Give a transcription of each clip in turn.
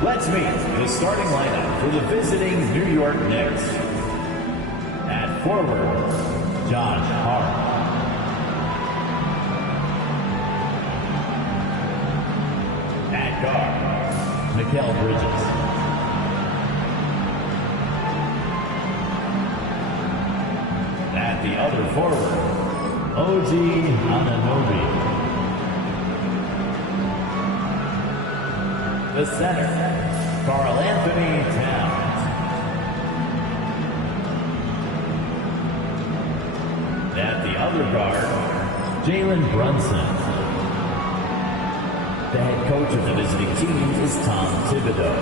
Let's meet the starting lineup for the visiting New York Knicks. At forward, Josh Hart. At guard, Mikal Bridges. At the other forward, OG Anunoby. The center, Karl Anthony Towns. At the other guard, Jalen Brunson. The head coach of the visiting team is Tom Thibodeau.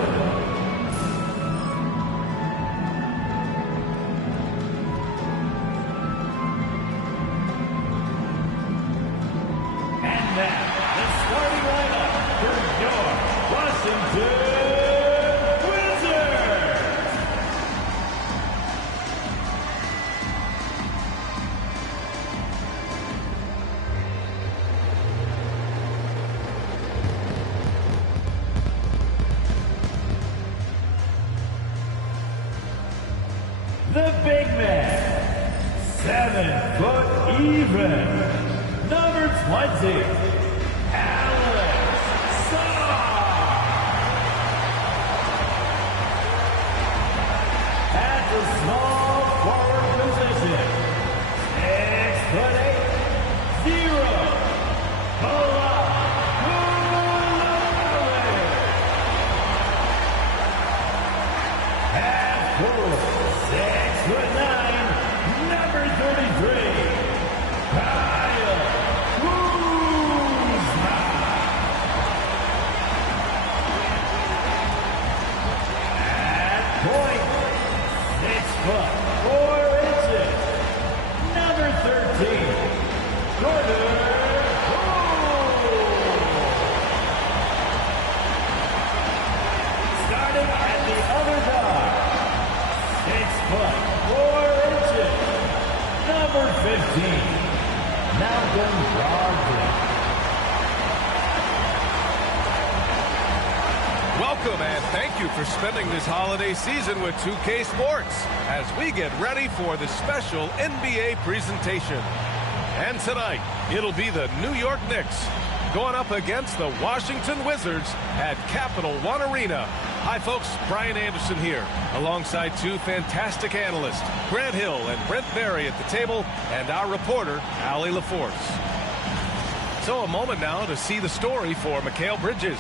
The big man, 7 foot even, number 20, Alex Sarr. At the small forward position, 6'8", 0, at forward, 6'9", number 33, Kyle Kuzma. At point, 6'4", number 13, Jordan Poole. Starting at the other guard, 6'4", number 15, Malcolm Brogdon. Welcome and thank you for spending this holiday season with 2K Sports as we get ready for the special NBA presentation. And tonight, it'll be the New York Knicks going up against the Washington Wizards at Capital One Arena. Hi, folks. Brian Anderson here, alongside two fantastic analysts, Grant Hill and Brent Berry at the table, and our reporter, Allie LaForce. So a moment now to see the story for Mikal Bridges.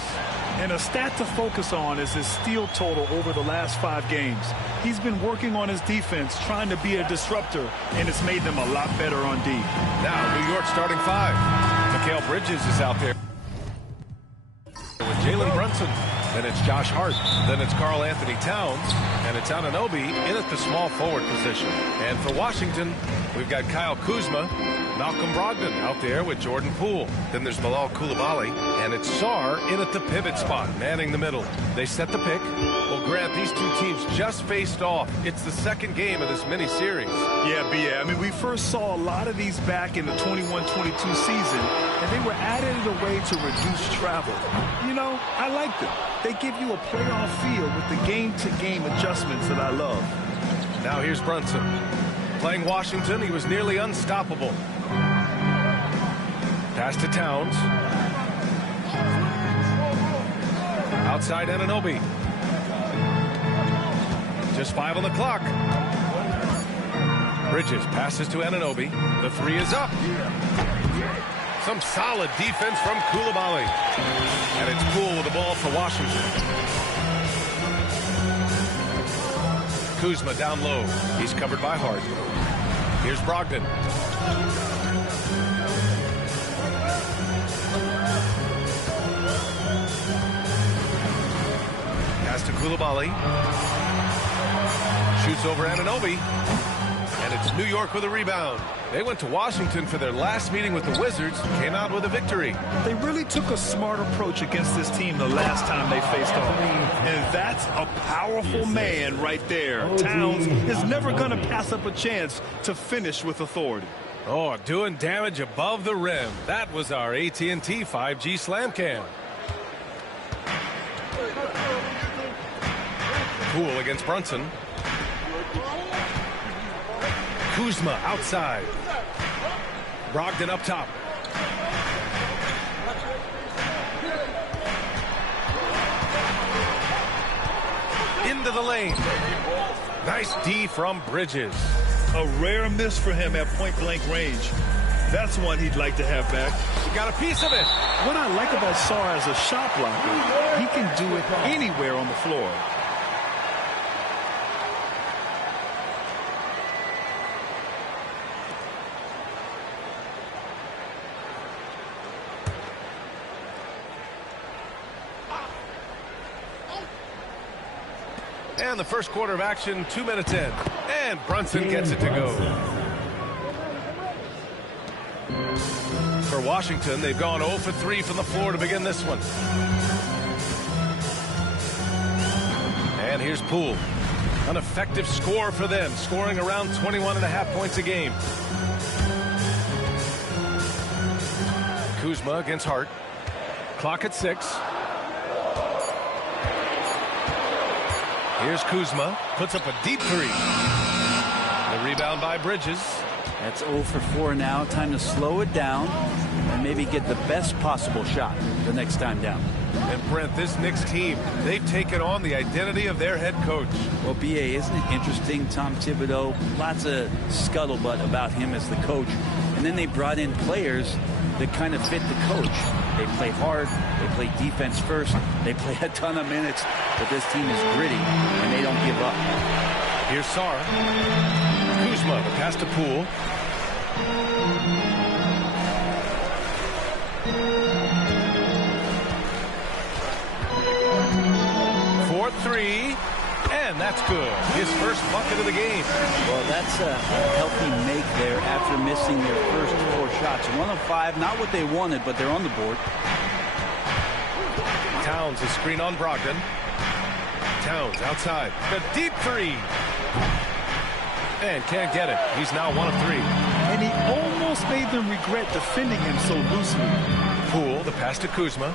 And a stat to focus on is his steal total over the last 5 games. He's been working on his defense, trying to be a disruptor, and it's made them a lot better on D. Now, New York starting 5. Mikal Bridges is out there with Jalen Brunson. Then it's Josh Hart. Then it's Karl Anthony Towns. And it's Anunoby in at the small forward position. And for Washington, we've got Kyle Kuzma, Malcolm Brogdon out there with Jordan Poole. Then there's Bilal Coulibaly. And it's Sarr in at the pivot spot, manning the middle. They set the pick. Well, Grant, these two teams just faced off. It's the second game of this mini-series. Yeah, I mean, we first saw a lot of these back in the 21-22 season, and they were added in a way to reduce travel. You know, I like them. They give you a playoff feel with the game-to-game adjustments that I love. Now here's Brunson. Playing Washington, he was nearly unstoppable. Pass to Towns. Outside Anunoby. Just 5 on the clock. Bridges passes to Anunoby. The 3 is up. Some solid defense from Coulibaly. And it's Poole with the ball for Washington. Kuzma down low. He's covered by Hart. Here's Brogdon. Pass to Coulibaly. Shoots over Anunoby. And it's New York with a rebound. They went to Washington for their last meeting with the Wizards, came out with a victory. They really took a smart approach against this team the last time they faced off. And that's a powerful man right there. Towns is never going to pass up a chance to finish with authority. Oh, doing damage above the rim. That was our AT&T 5G Slam Cam. Poole against Brunson. Kuzma outside. Brogdon up top. Into the lane. Nice D from Bridges. A rare miss for him at point-blank range. That's one he'd like to have back. He got a piece of it. What I like about Sarr as a shot blocker, he can do it anywhere on the floor. And the first quarter of action, 2 minutes in. And Brunson gets it to go. For Washington, they've gone 0 for 3 from the floor to begin this one. And here's Poole. An effective score for them, scoring around 21.5 points a game. Kuzma against Hart. Clock at 6. Here's Kuzma, puts up a deep three. The rebound by Bridges. That's 0 for 4 now. Time to slow it down and maybe get the best possible shot the next time down. And Brent, this Knicks team, they've taken on the identity of their head coach. Well, B.A., isn't it interesting? Tom Thibodeau, lots of scuttlebutt about him as the coach. And then they brought in players that kind of fit the coach. They play hard, they play defense first, they play a ton of minutes, but this team is gritty, and they don't give up. Here's Sarr. Kuzma, the pass to Poole. For 3, and that's good. His first bucket of the game. Well, that's a healthy make there after missing their first 4 shots. 1 of 5, not what they wanted, but they're on the board. Towns, a screen on Brogdon. Towns outside. The deep 3. And can't get it. He's now 1 of 3. And he almost made them regret defending him so loosely. Poole, the pass to Kuzma.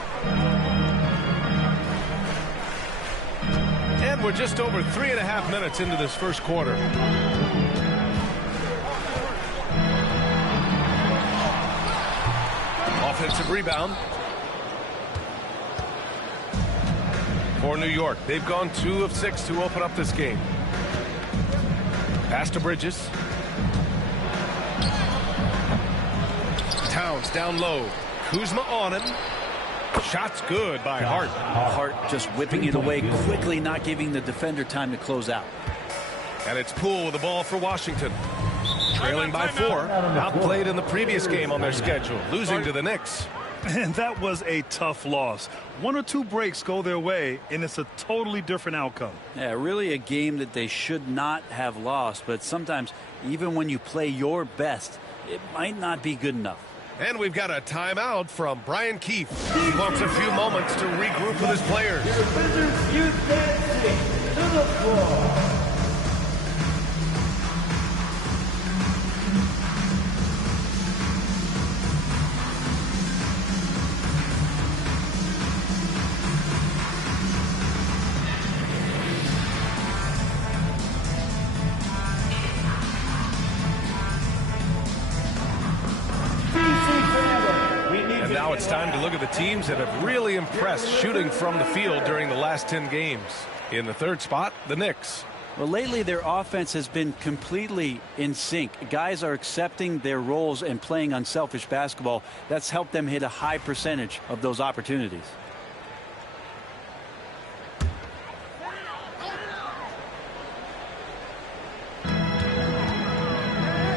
And we're just over 3.5 minutes into this first quarter. Offensive rebound. For New York, they've gone 2 of 6 to open up this game. Pass to Bridges. Towns down low. Kuzma on him. Shot's good by Hart. Hart just whipping it away quickly, not giving the defender time to close out. And it's Poole with the ball for Washington. Trailing by 4. Outplayed in the previous game on their schedule, losing to the Knicks. And that was a tough loss. 1 or 2 breaks go their way, and it's a totally different outcome. Yeah, really a game that they should not have lost, but sometimes even when you play your best, it might not be good enough. And we've got a timeout from Brian Keefe. He wants a few moments to regroup with his players. You dancing to the floor. And now it's time to look at the teams that have really impressed shooting from the field during the last 10 games. In the third spot, the Knicks. Well, lately their offense has been completely in sync. Guys are accepting their roles and playing unselfish basketball. That's helped them hit a high percentage of those opportunities.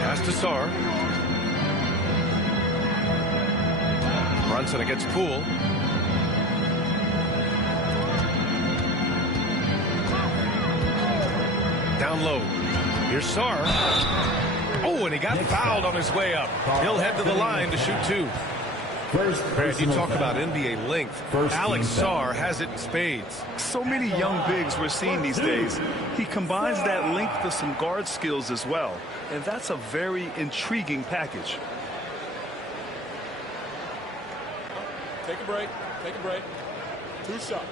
Pass to Sarr. Brunson against Poole. Down low. Here's Sarr. Oh, and he got fouled on his way up. He'll head to the line to shoot 2. Brad, you talk about NBA length. Alex Sarr has it in spades. So many young bigs we're seeing these days. He combines that length with some guard skills as well. And that's a very intriguing package. Take a break. Take a break. 2 shots.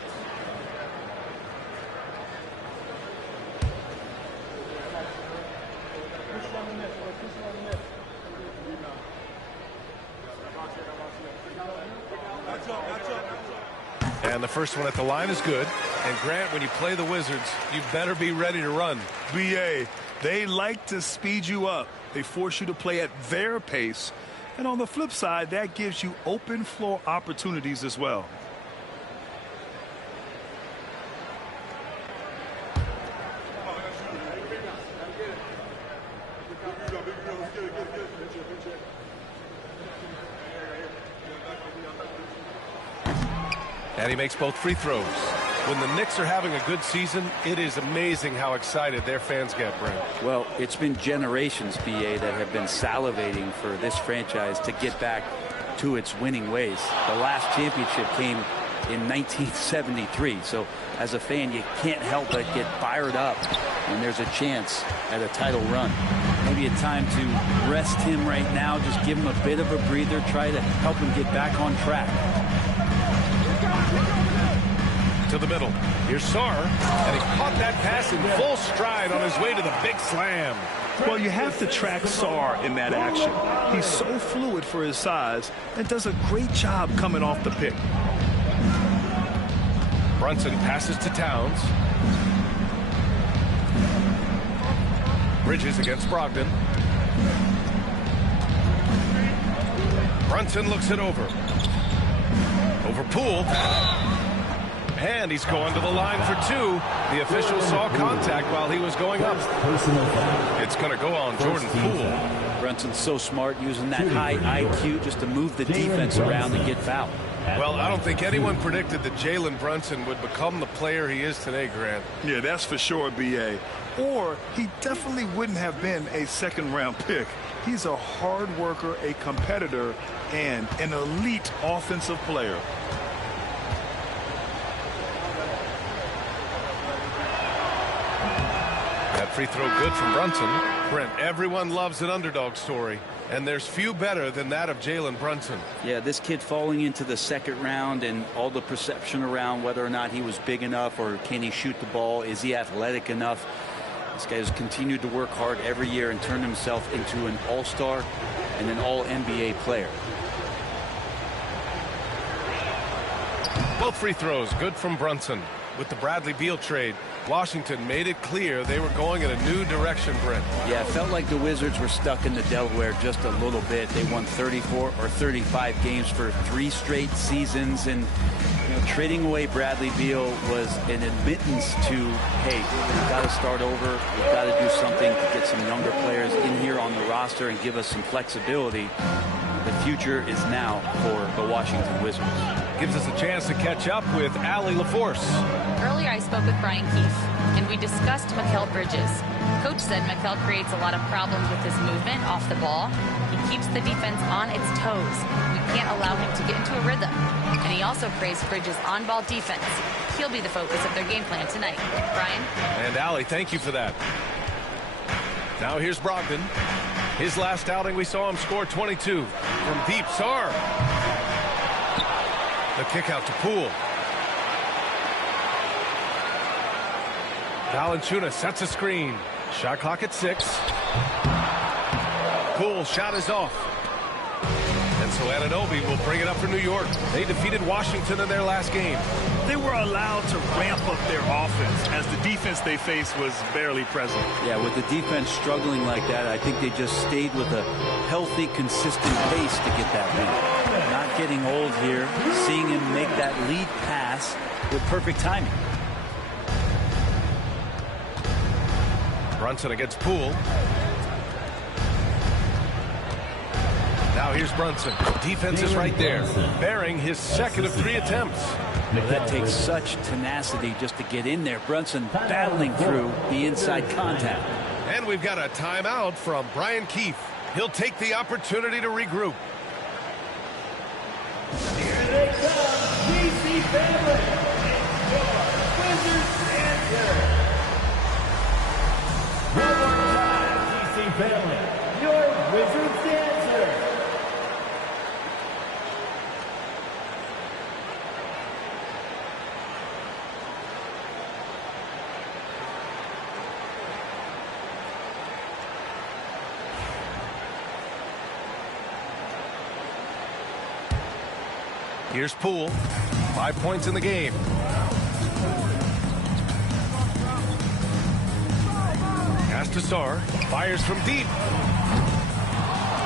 And the first one at the line is good. And Grant, when you play the Wizards, you better be ready to run. BA, they like to speed you up. They force you to play at their pace. And on the flip side, that gives you open floor opportunities as well. And he makes both free throws. When the Knicks are having a good season, it is amazing how excited their fans get, Brent. Well, it's been generations, BA, that have been salivating for this franchise to get back to its winning ways. The last championship came in 1973. So as a fan, you can't help but get fired up when there's a chance at a title run. Maybe a time to rest him right now, just give him a bit of a breather, try to help him get back on track. To the middle. Here's Sarr, and he caught that pass in full stride on his way to the big slam. Well, you have to track Sarr in that action. He's so fluid for his size and does a great job coming off the pick. Brunson passes to Towns. Bridges against Brogdon. Brunson looks it over. Over Poole. And he's going to the line for two. The official saw contact while he was going up. It's going to go on Jordan Poole. Brunson's so smart, using that high IQ just to move the defense around and get fouled. Well, I don't think anyone predicted that Jalen Brunson would become the player he is today, Grant. Yeah, that's for sure, BA. Or he definitely wouldn't have been a second-round pick. He's a hard worker, a competitor, and an elite offensive player. That free throw good from Brunson. Brent, everyone loves an underdog story, and there's few better than that of Jalen Brunson. Yeah, this kid falling into the second round and all the perception around whether or not he was big enough or can he shoot the ball, is he athletic enough. This guy has continued to work hard every year and turned himself into an all-star and an all-NBA player. Both free throws good from Brunson. With the Bradley Beal trade, Washington made it clear they were going in a new direction, Brent. Yeah, it felt like the Wizards were stuck in the Delaware just a little bit. They won 34 or 35 games for 3 straight seasons, and trading away Bradley Beal was an admittance to, hey, we've got to start over. We've got to do something to get some younger players in here on the roster and give us some flexibility. The future is now for the Washington Wizards. Gives us a chance to catch up with Allie LaForce. Earlier I spoke with Brian Keefe, and we discussed Mikal Bridges. Coach said Mikal creates a lot of problems with his movement off the ball. He keeps the defense on its toes. We can't allow him to get into a rhythm. And he also praised Bridges' on-ball defense. He'll be the focus of their game plan tonight. Brian? And Allie, thank you for that. Now here's Brogdon. His last outing, we saw him score 22. From deep, Sarr. The kick out to Poole. Valanciunas sets a screen. Shot clock at 6. Poole's shot is off. And so Anunoby will bring it up for New York. They defeated Washington in their last game. They were allowed to ramp up their offense as the defense they faced was barely present. Yeah, with the defense struggling like that, I think they just stayed with a healthy, consistent pace to get that win. Not getting old here, seeing him make that lead pass with perfect timing. Brunson against Poole. Now here's Brunson. Defense is right there, bearing his second of 3 attempts. That takes such tenacity just to get in there. Brunson battling through the inside contact. And we've got a timeout from Brian Keefe. He'll take the opportunity to regroup. Here they come, DC family. It's your Wizards answer. One more time, DC family. Your Wizards answer. Here's Poole. 5 points in the game. Pass to Sarr. Fires from deep.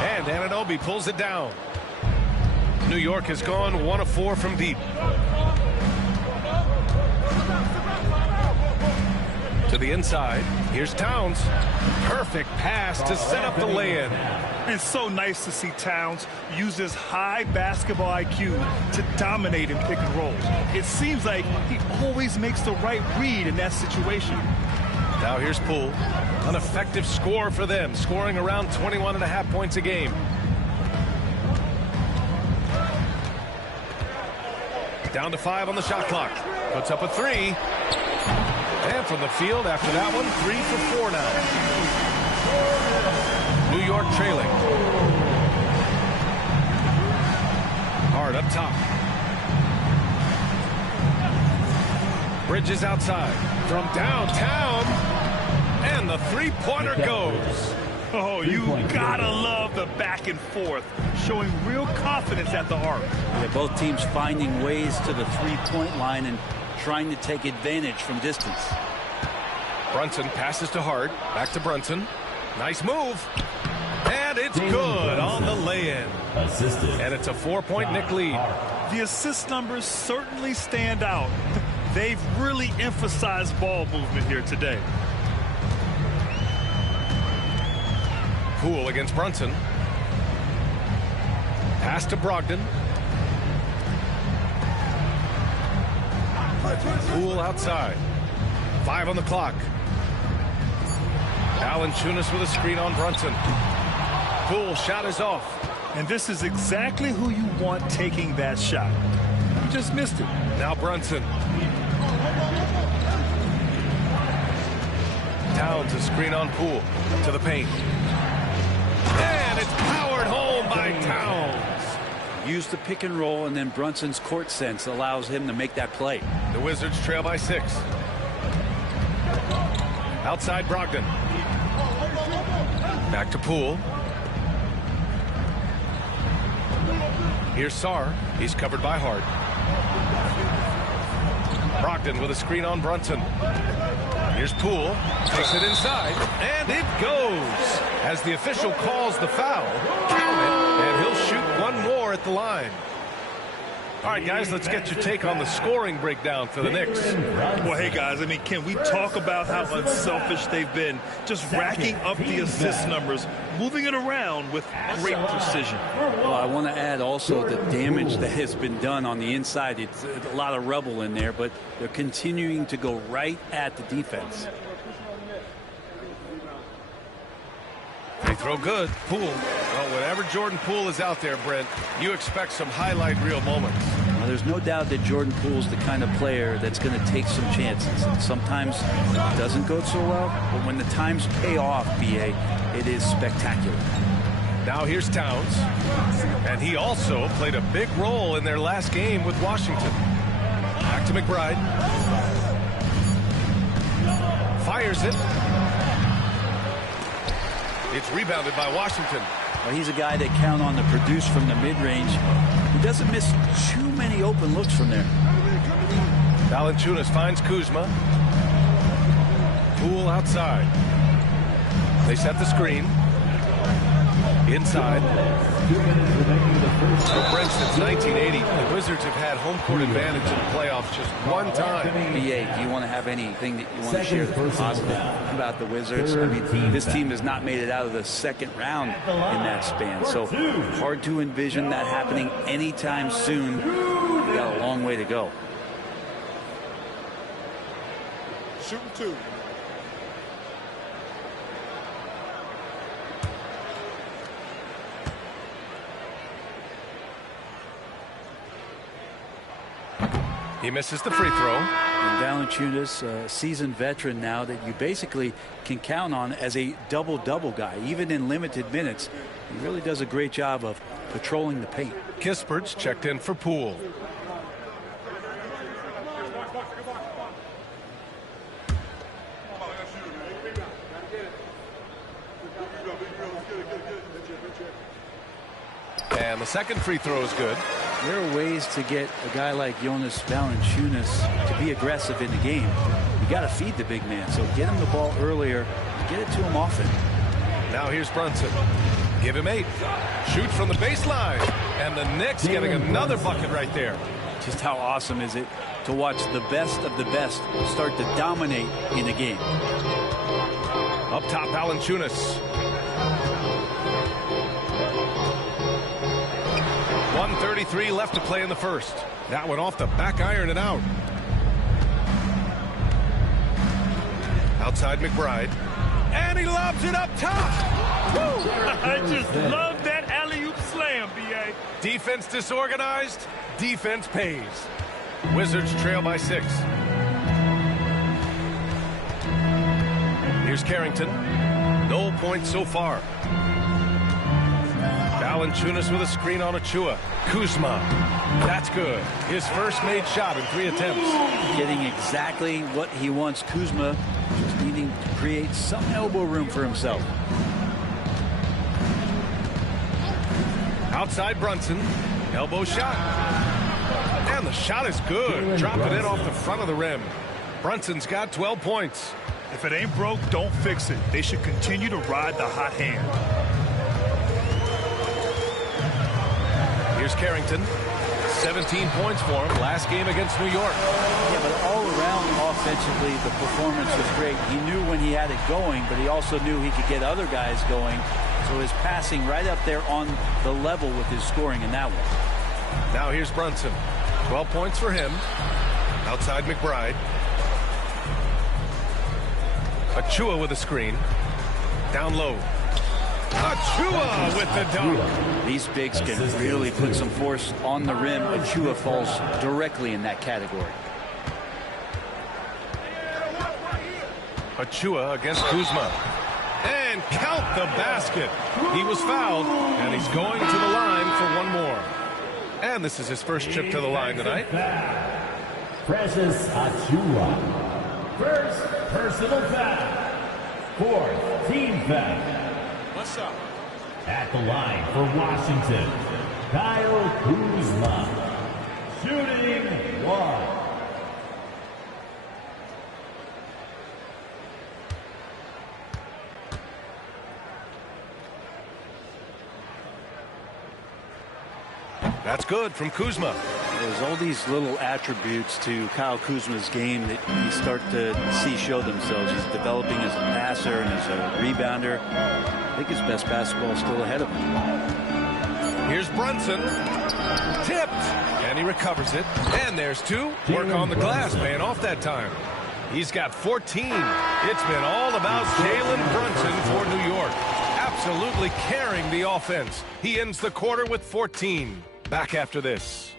And Anunoby pulls it down. New York has gone 1 of 4 from deep. To the inside. Here's Towns. Perfect pass to set up the lay-in. It's so nice to see Towns use his high basketball IQ to dominate in pick and rolls. It seems like he always makes the right read in that situation. Now here's Poole. An effective score for them, scoring around 21.5 points a game. Down to 5 on the shot clock. Puts up a 3. And from the field after that one, 3 for 4 now. New York trailing. Hard up top. Bridges outside. From downtown. And the three-pointer goes. Oh, you gotta love the back and forth, showing real confidence at the arc. Yeah, both teams finding ways to the three-point line and trying to take advantage from distance. Brunson passes to Hart. Back to Brunson. Nice move. And it's good on the lay-in. And it's a 4-point Knick lead. The assist numbers certainly stand out. They've really emphasized ball movement here today. Poole against Brunson. Pass to Brogdon. Poole outside. 5 on the clock. Valanciunas with a screen on Brunson. Poole shot is off. And this is exactly who you want taking that shot. You just missed it. Now Brunson. Towns a screen on Poole. To the paint. And it's powered home by Towns. Use the pick and roll, and then Brunson's court sense allows him to make that play. The Wizards trail by 6. Outside Brogdon. Back to Poole. Here's Sarr. He's covered by Hart. Brogdon with a screen on Brunson. Here's Poole. Takes it inside. And it goes. As the official calls the foul. Count it. And he'll shoot one more at the line. All right, guys, let's get your take on the scoring breakdown for the Knicks. Well, hey, guys, I mean, can we talk about how unselfish they've been, just racking up the assist numbers, moving it around with great precision. Well, I want to add also the damage that has been done on the inside. It's a lot of rubble in there, but they're continuing to go right at the defense. They throw good. Poole. Well, whenever Jordan Poole is out there, Brent, you expect some highlight reel moments. Well, there's no doubt that Jordan Poole's the kind of player that's going to take some chances. Sometimes it doesn't go so well, but when the times pay off, B.A., it is spectacular. Now here's Towns. And he also played a big role in their last game with Washington. Back to McBride. Fires it. It's rebounded by Washington. Well, he's a guy that count on to produce from the mid-range. He doesn't miss too many open looks from there. Valanciunas finds Kuzma. Poole outside. They set the screen. Inside. So, Brent, since 1980, the Wizards have had home court advantage in the playoffs just one time. B.A., do you want to have anything that you want to share that's positive about the Wizards? I mean, this team has not made it out of the second round in that span, so hard to envision that happening anytime soon. We've got a long way to go. Shooting 2. He misses the free throw. And Valanciunas, a seasoned veteran now that you basically can count on as a double-double guy, even in limited minutes. He really does a great job of patrolling the paint. Kispert's checked in for Poole. And the second free throw is good. There are ways to get a guy like Jonas Valanciunas to be aggressive in the game. You got to feed the big man, so get him the ball earlier, get it to him often. Now here's Brunson. Give him 8. Shoots from the baseline. And the Knicks getting another bucket right there. Just how awesome is it to watch the best of the best start to dominate in a game. Up top, Valanciunas. 1:33 left to play in the first. That one off the back iron and out. Outside McBride. And he lobs it up top. Woo! I just love that alley-oop slam, B.A. Defense disorganized. Defense pays. Wizards trail by 6. Here's Carrington. No points so far. Valanciunas with a screen on Achua. Kuzma. That's good. His first made shot in 3 attempts. Getting exactly what he wants. Kuzma just needing to create some elbow room for himself. Outside Brunson. Elbow shot. And the shot is good. Dropped it in off the front of the rim. Brunson's got 12 points. If it ain't broke, don't fix it. They should continue to ride the hot hand. Here's Carrington. 17 points for him last game against New York. Yeah, but all around offensively, the performance was great. He knew when he had it going, but he also knew he could get other guys going. So his passing right up there on the level with his scoring in that one. Now here's Brunson. 12 points for him. Outside McBride. Achua with a screen. Down low. Achua with the dunk. These bigs can really put some force on the rim. Achua falls directly in that category. Achua against Kuzma. And count the basket. He was fouled, and he's going to the line for one more. And this is his first trip to the line tonight. Precious Achua. First personal foul. 4th team foul. What's up? At the line for Washington, Kyle Kuzma. Shooting 1. That's good from Kuzma. There's all these little attributes to Kyle Kuzma's game that you start to see show themselves. He's developing as a passer and as a rebounder. I think his best basketball is still ahead of him. Here's Brunson. Tipped. And he recovers it. And there's 2. Work on the glass, paying off that time. He's got 14. It's been all about Jalen Brunson for New York. Absolutely carrying the offense. He ends the quarter with 14. Back after this.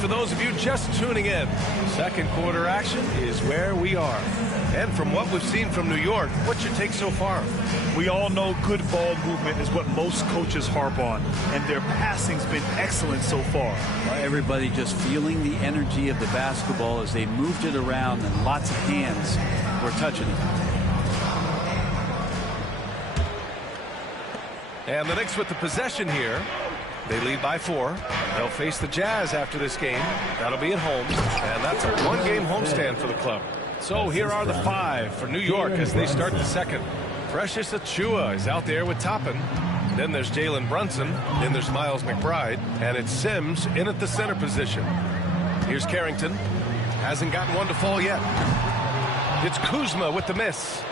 For those of you just tuning in, second quarter action is where we are. And from what we've seen from New York, what's your take so far? We all know good ball movement is what most coaches harp on, and their passing's been excellent so far. Everybody just feeling the energy of the basketball as they moved it around, and lots of hands were touching it. And the Knicks with the possession here. They lead by 4. They'll face the Jazz after this game. That'll be at home. And that's a one-game homestand for the club. So here are the 5 for New York as they start the second. Precious Achua is out there with Toppin. Then there's Jalen Brunson. Then there's Miles McBride. And it's Sims in at the center position. Here's Carrington. Hasn't gotten one to fall yet. It's Kuzma with the miss.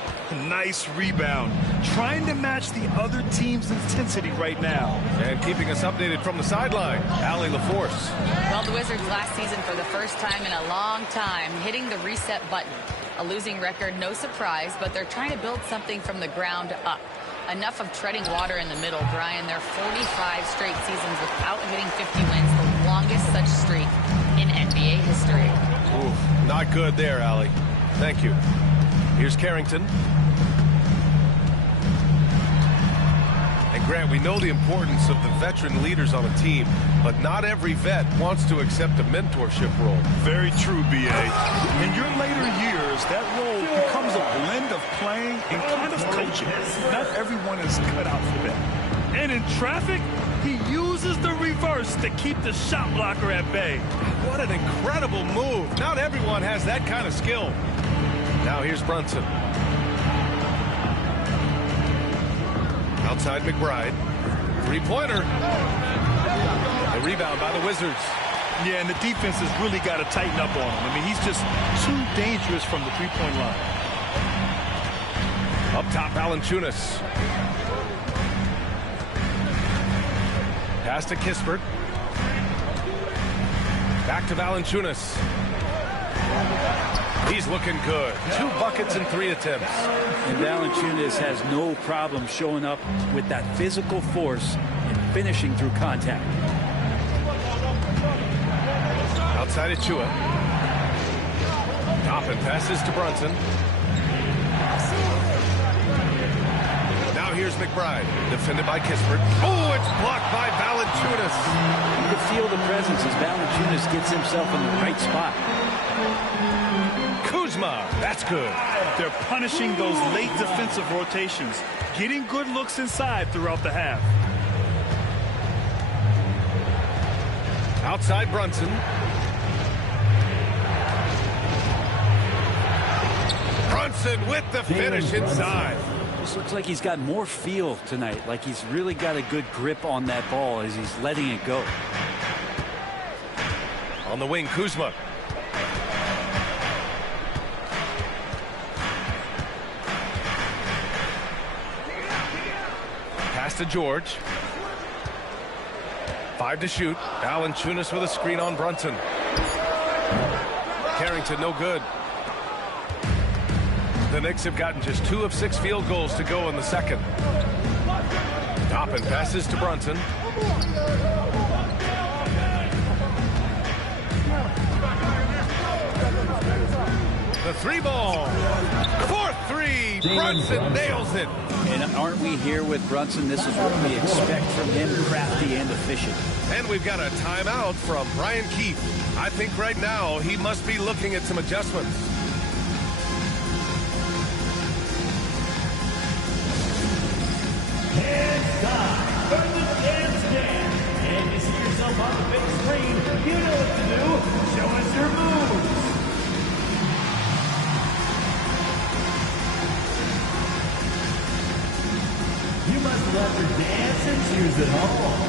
Nice rebound. Trying to match the other team's intensity right now. And keeping us updated from the sideline, Allie LaForce. Well, the Wizards last season for the first time in a long time hitting the reset button. A losing record, no surprise, but they're trying to build something from the ground up. Enough of treading water in the middle, Brian. They're 45 straight seasons without hitting 50 wins, the longest such streak in NBA history. Not good there, Allie. Thank you. Here's Carrington. And Grant, we know the importance of the veteran leaders on a team, but not every vet wants to accept a mentorship role. Very true, B.A. In your later years, that role becomes a blend of playing and kind of coaching. Not everyone is cut out for that. And in traffic, he uses the reverse to keep the shot blocker at bay. What an incredible move. Not everyone has that kind of skill. Now here's Brunson. Outside McBride. Three-pointer. The rebound by the Wizards. Yeah, and the defense has really got to tighten up on him. I mean, he's just too dangerous from the three-point line. Up top, Valanciunas. Pass to Kispert. Back to Valanciunas. He's looking good. 2 buckets in 3 attempts. And Valanciunas has no problem showing up with that physical force and finishing through contact. Outside Achua. Toppin passes to Brunson. Now here's McBride. Defended by Kispert. Oh, it's blocked by Valanciunas. You can feel the presence as Valanciunas gets himself in the right spot. Kuzma, that's good. They're punishing those late defensive rotations, getting good looks inside throughout the half. Outside Brunson. Brunson with the finish inside. This looks like he's got more feel tonight, like he's really got a good grip on that ball as he's letting it go. On the wing, Kuzma. Pass to George. 5 to shoot. Valanciunas with a screen on Brunson. Carrington, no good. The Knicks have gotten just 2 of 6 field goals to go in the second. Toppin passes to Brunson. The 3-ball. 4-3. Brunson nails it. And aren't we here with Brunson? This is what we expect from him, crafty and efficient. And we've got a timeout from Brian Keefe. I think right now he must be looking at some adjustments. It's time for the dance game. And you see yourself on the big screen, you know what to do. Show us your moves. You must have left your dancing shoes at home.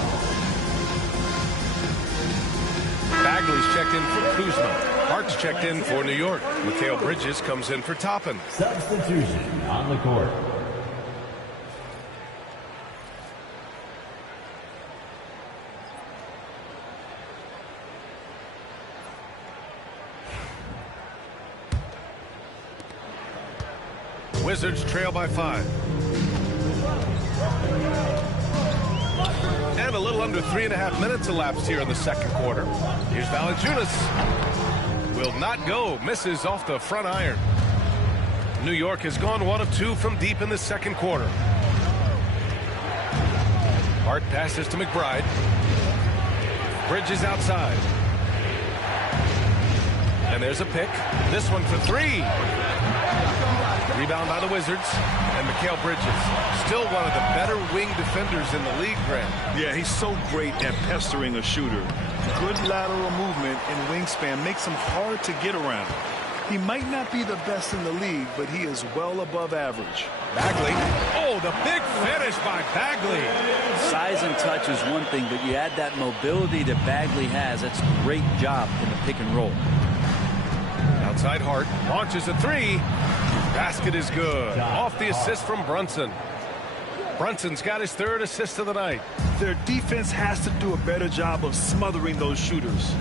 Bagley's checked in for Kuzma. Hart's checked in for New York. Mikal Bridges comes in for Toppin. Substitution on the court. Wizards trail by 5. And a little under 3.5 minutes elapsed here in the second quarter. Here's Valanciunas. Will not go. Misses off the front iron. New York has gone 1 of 2 from deep in the second quarter. Hart passes to McBride. Bridges outside. And there's a pick. This one for 3. Rebound by the Wizards. And Mikal Bridges, still one of the better wing defenders in the league, Grant. Yeah, he's so great at pestering a shooter. Good lateral movement and wingspan makes him hard to get around. He might not be the best in the league, but he is well above average. Bagley. Oh, the big finish by Bagley. Size and touch is one thing, but you add that mobility that Bagley has. That's a great job in the pick and roll. Outside Hart. Launches a 3. Basket is good. Off the assist from Brunson. Brunson's got his 3rd assist of the night. Their defense has to do a better job of smothering those shooters.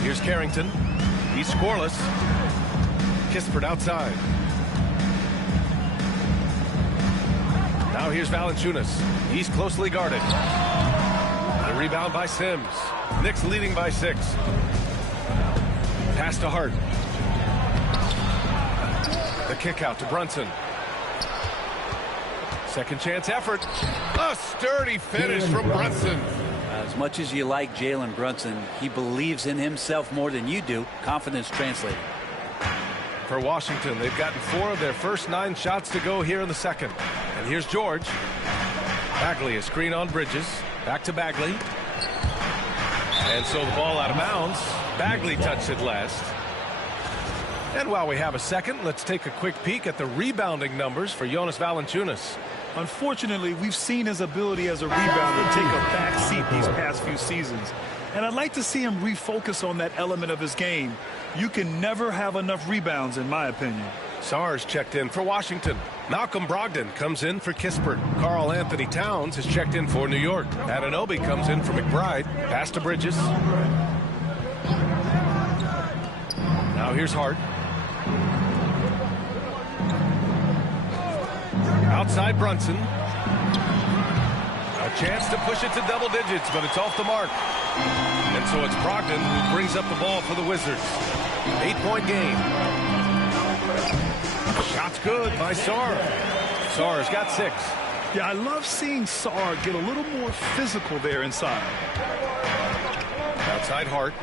Here's Carrington. He's scoreless. Kispert outside. Now here's Valanciunas. He's closely guarded. The rebound by Sims. Knicks leading by 6. Pass to Hart. kick out to Brunson. Second chance effort. A sturdy finish from Brunson. As much as you like Jalen Brunson, he believes in himself more than you do. Confidence translated. For Washington, they've gotten 4 of their first 9 shots to go here in the second. And here's George. Bagley, a screen on Bridges. Back to Bagley. And so the ball out of bounds. Bagley touched it last. And while we have a second, let's take a quick peek at the rebounding numbers for Jonas Valanciunas. Unfortunately, we've seen his ability as a rebounder take a back seat these past few seasons. And I'd like to see him refocus on that element of his game. You can never have enough rebounds, in my opinion. Sars checked in for Washington. Malcolm Brogdon comes in for Kispert. Karl Anthony Towns has checked in for New York. Anunoby comes in for McBride. Pass to Bridges. Now here's Hart. Outside Brunson. A chance to push it to double digits, but it's off the mark. And so it's Brogdon who brings up the ball for the Wizards. 8-point game. Shot's good by Sar. Sar's got 6. Yeah, I love seeing Sar get a little more physical there inside. Outside Hart.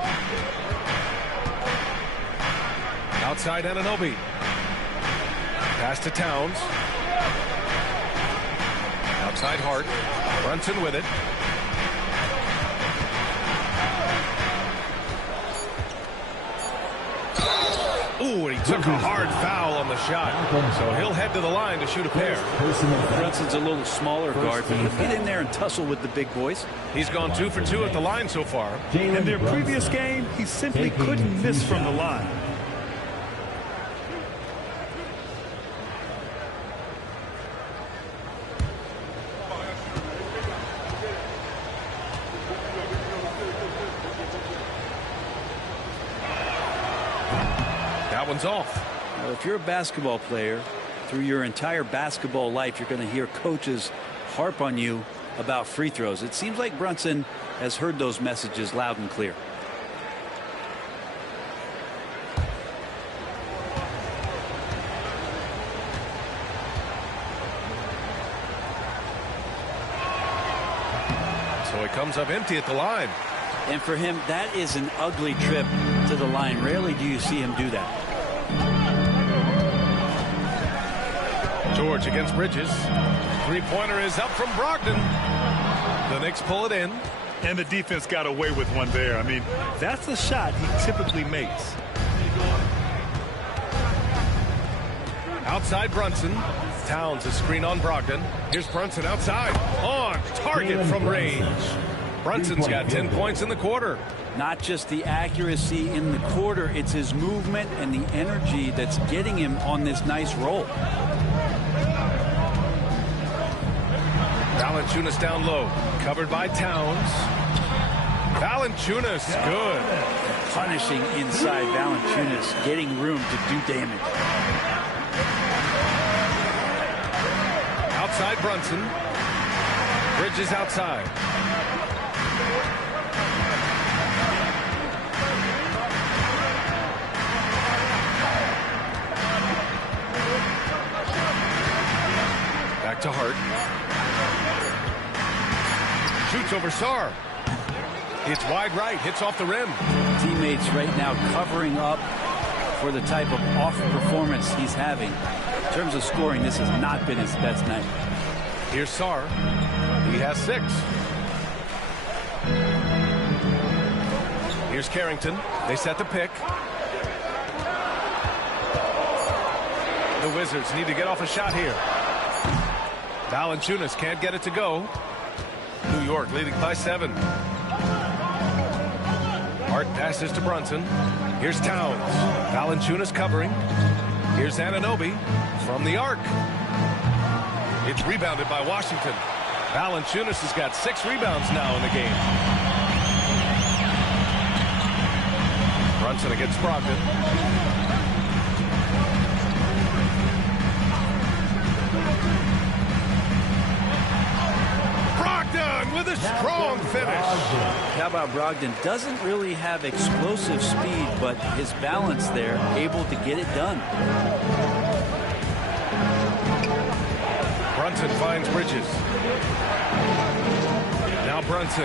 Outside Anunoby. Pass to Towns. Outside Hart. Brunson with it. Ooh, and he took a hard foul on the shot. So he'll head to the line to shoot a pair. Brunson's a little smaller guard, but he'll get in there and tussle with the big boys. He's gone 2 for 2 at the line so far. In their previous game, he simply couldn't miss from the line. That one's off. Well, if you're a basketball player, through your entire basketball life, you're going to hear coaches harp on you about free throws. It seems like Brunson has heard those messages loud and clear. So he comes up empty at the line. And for him, that is an ugly trip to the line. Rarely do you see him do that. George against Bridges. Three-pointer is up from Brogdon. The Knicks pull it in. And the defense got away with one there. I mean, that's the shot he typically makes. Outside Brunson. Towns a screen on Brogdon. Here's Brunson outside. On target from range. Brunson's got 10 points in the quarter. Not just the accuracy in the quarter, it's his movement and the energy that's getting him on this nice roll. Valanciunas down low. Covered by Towns. Valanciunas, good. Punishing inside. Valanciunas getting room to do damage. Outside Brunson. Bridges outside. Back to Hart. Shoots over Sar. It's wide right. Hits off the rim. Teammates right now covering up for the type of off performance he's having. In terms of scoring, this has not been his best night. Here's Sar. He has 6. Here's Carrington. They set the pick. The Wizards need to get off a shot here. Valanciunas can't get it to go. New York leading by 7. Hart passes to Brunson. Here's Towns. Valanciunas covering. Here's Anunoby from the arc. It's rebounded by Washington. Valanciunas has got 6 rebounds now in the game. Brunson against Brogdon. With a strong finish. How about Brogdon? Doesn't really have explosive speed, but his balance there, able to get it done. Brunson finds Bridges. Now Brunson.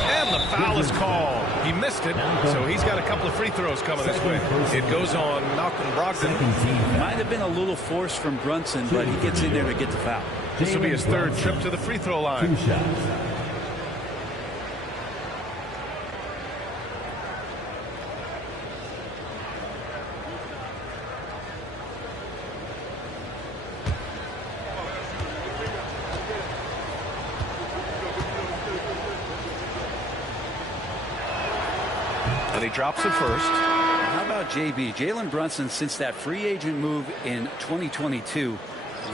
And the foul is called. He missed it, so he's got a couple of free throws coming his way. It goes on Malcolm Brogdon. Might have been a little force from Brunson, but he gets in there to get the foul. This will be his third trip to the free throw line. 2 shots. And he drops it first. How about JB? Jalen Brunson, since that free agent move in 2022,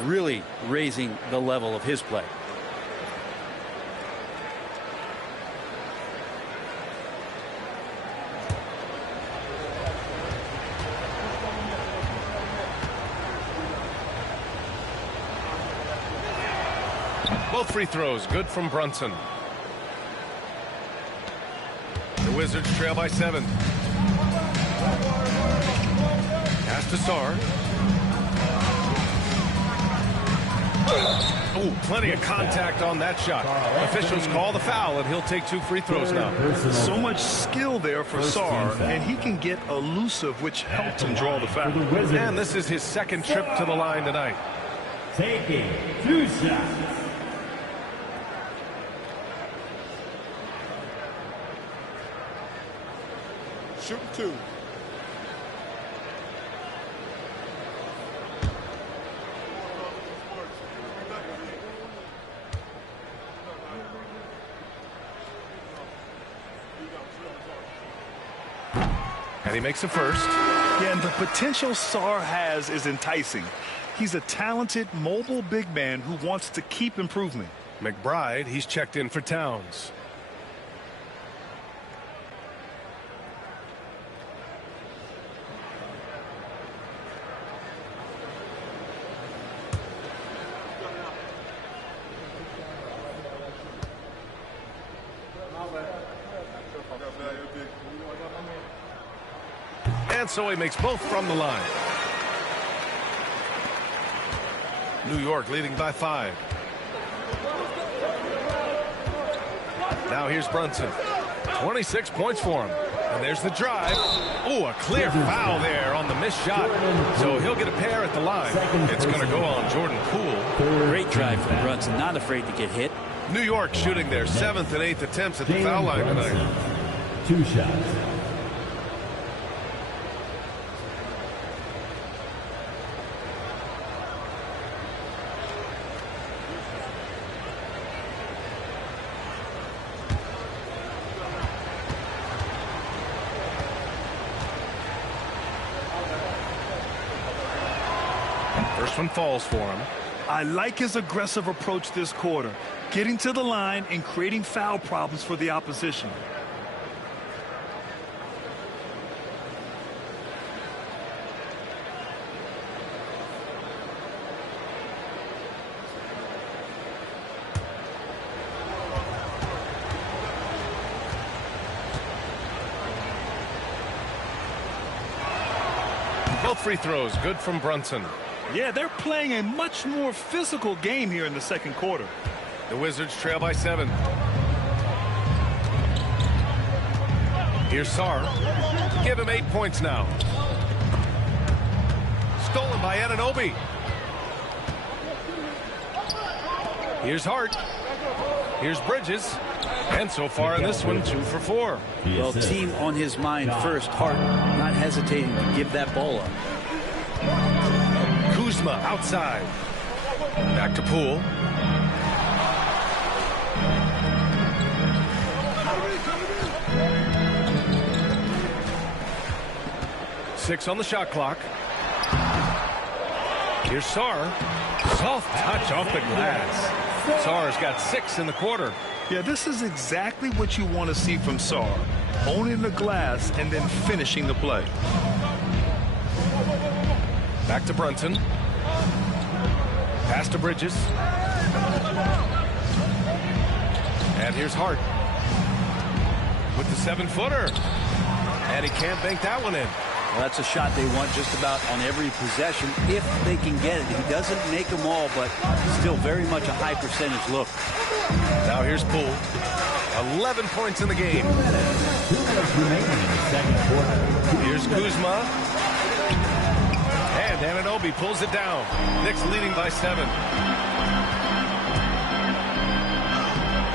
really raising the level of his play. Both free throws good from Brunson. The Wizards trail by 7. Pass to Sarr. Oh, plenty of contact on that shot. Officials call the foul, and he'll take 2 free throws now. So much skill there for Sarr, and he can get elusive, which helps him draw the foul. And this is his second trip to the line tonight. Taking 2 shots. Shooting 2. And he makes the first. Yeah, and the potential Sarr has is enticing. He's a talented, mobile big man who wants to keep improving. McBride, he's checked in for Towns. And so he makes both from the line. New York leading by 5. Now here's Brunson. 26 points for him. And there's the drive. Oh, a clear foul there on the missed shot. So he'll get a pair at the line. It's going to go on Jordan Poole. Great drive from Brunson, not afraid to get hit. New York shooting their 7th and 8th attempts at the foul line tonight. 2 shots. First one falls for him. I like his aggressive approach this quarter, getting to the line and creating foul problems for the opposition. Both free throws good from Brunson. Yeah, they're playing a much more physical game here in the second quarter. The Wizards trail by 7. Here's Sarr. Give him 8 points now. Stolen by Anunoby. Here's Hart. Here's Bridges. And so far in this one, 2 for 4. Well, team on his mind first. Hart not hesitating to give that ball up. Kuzma outside. Back to Poole. Six on the shot clock. Here's Sarr. Soft touch off the glass. Sarr's got 6 in the quarter. Yeah, this is exactly what you want to see from Sarr. Owning the glass and then finishing the play. Back to Brunson. Pass to Bridges. And here's Hart. With the 7-footer. And he can't bank that one in. Well, that's a shot they want just about on every possession if they can get it. He doesn't make them all, but still very much a high percentage look. Now here's Poole. 11 points in the game. 2 minutes remaining in the second quarter. Here's Kuzma. And Anunoby pulls it down. Knicks leading by 7.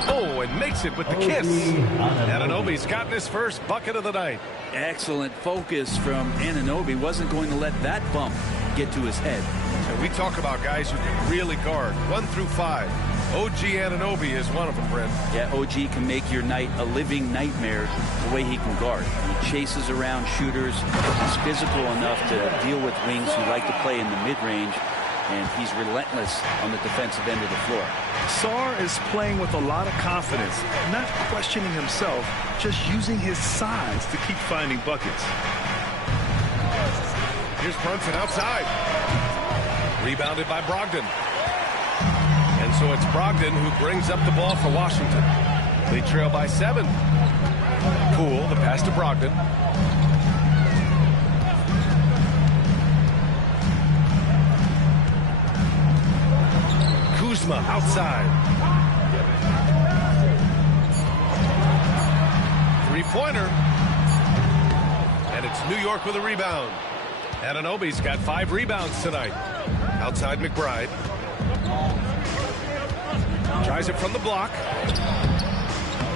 Oh, and makes it with the kiss. Anunoby's gotten his first bucket of the night. Excellent focus from Anunoby. Wasn't going to let that bump get to his head. And we talk about guys who can really guard 1 through 5. OG Anunoby is one of them, Brent. Yeah, OG can make your night a living nightmare the way he can guard. He chases around shooters. He's physical enough to deal with wings who like to play in the mid-range, and he's relentless on the defensive end of the floor. Sarr is playing with a lot of confidence, not questioning himself, just using his size to keep finding buckets. Here's Brunson outside. Rebounded by Brogdon. And so it's Brogdon who brings up the ball for Washington. They trail by 7. Poole, the pass to Brogdon. Kuzma outside. 3-pointer. And it's New York with a rebound. Anunoby's got 5 rebounds tonight. Outside McBride. Tries it from the block.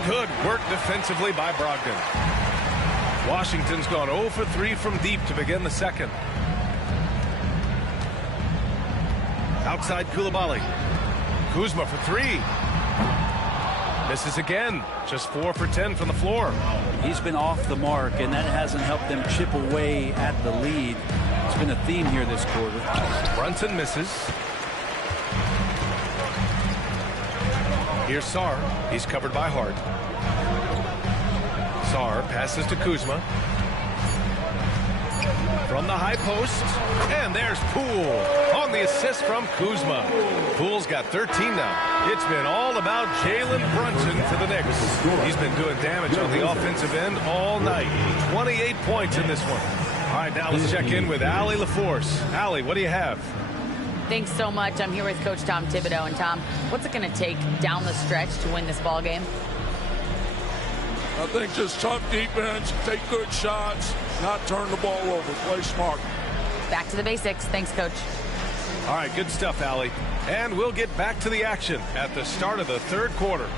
Good work defensively by Brogdon. Washington's gone 0 for 3 from deep to begin the second. Outside Koulibaly. Kuzma for 3. Misses again. Just 4 for 10 from the floor. He's been off the mark, and that hasn't helped them chip away at the lead. It's been a theme here this quarter. Brunson misses. Here's Sarr. He's covered by Hart. Sarr passes to Kuzma. From the high post. And there's Poole on the assist from Kuzma. Poole's got 13 now. It's been all about Jalen Brunson to the Knicks. He's been doing damage on the offensive end all night. 28 points in this one. All right, now let's check in with Allie LaForce. Allie, what do you have? Thanks so much. I'm here with Coach Tom Thibodeau. And Tom, what's it going to take down the stretch to win this ball game? I think just tough defense, take good shots, not turn the ball over, play smart. Back to the basics. Thanks, Coach. All right, good stuff, Allie. And we'll get back to the action at the start of the third quarter.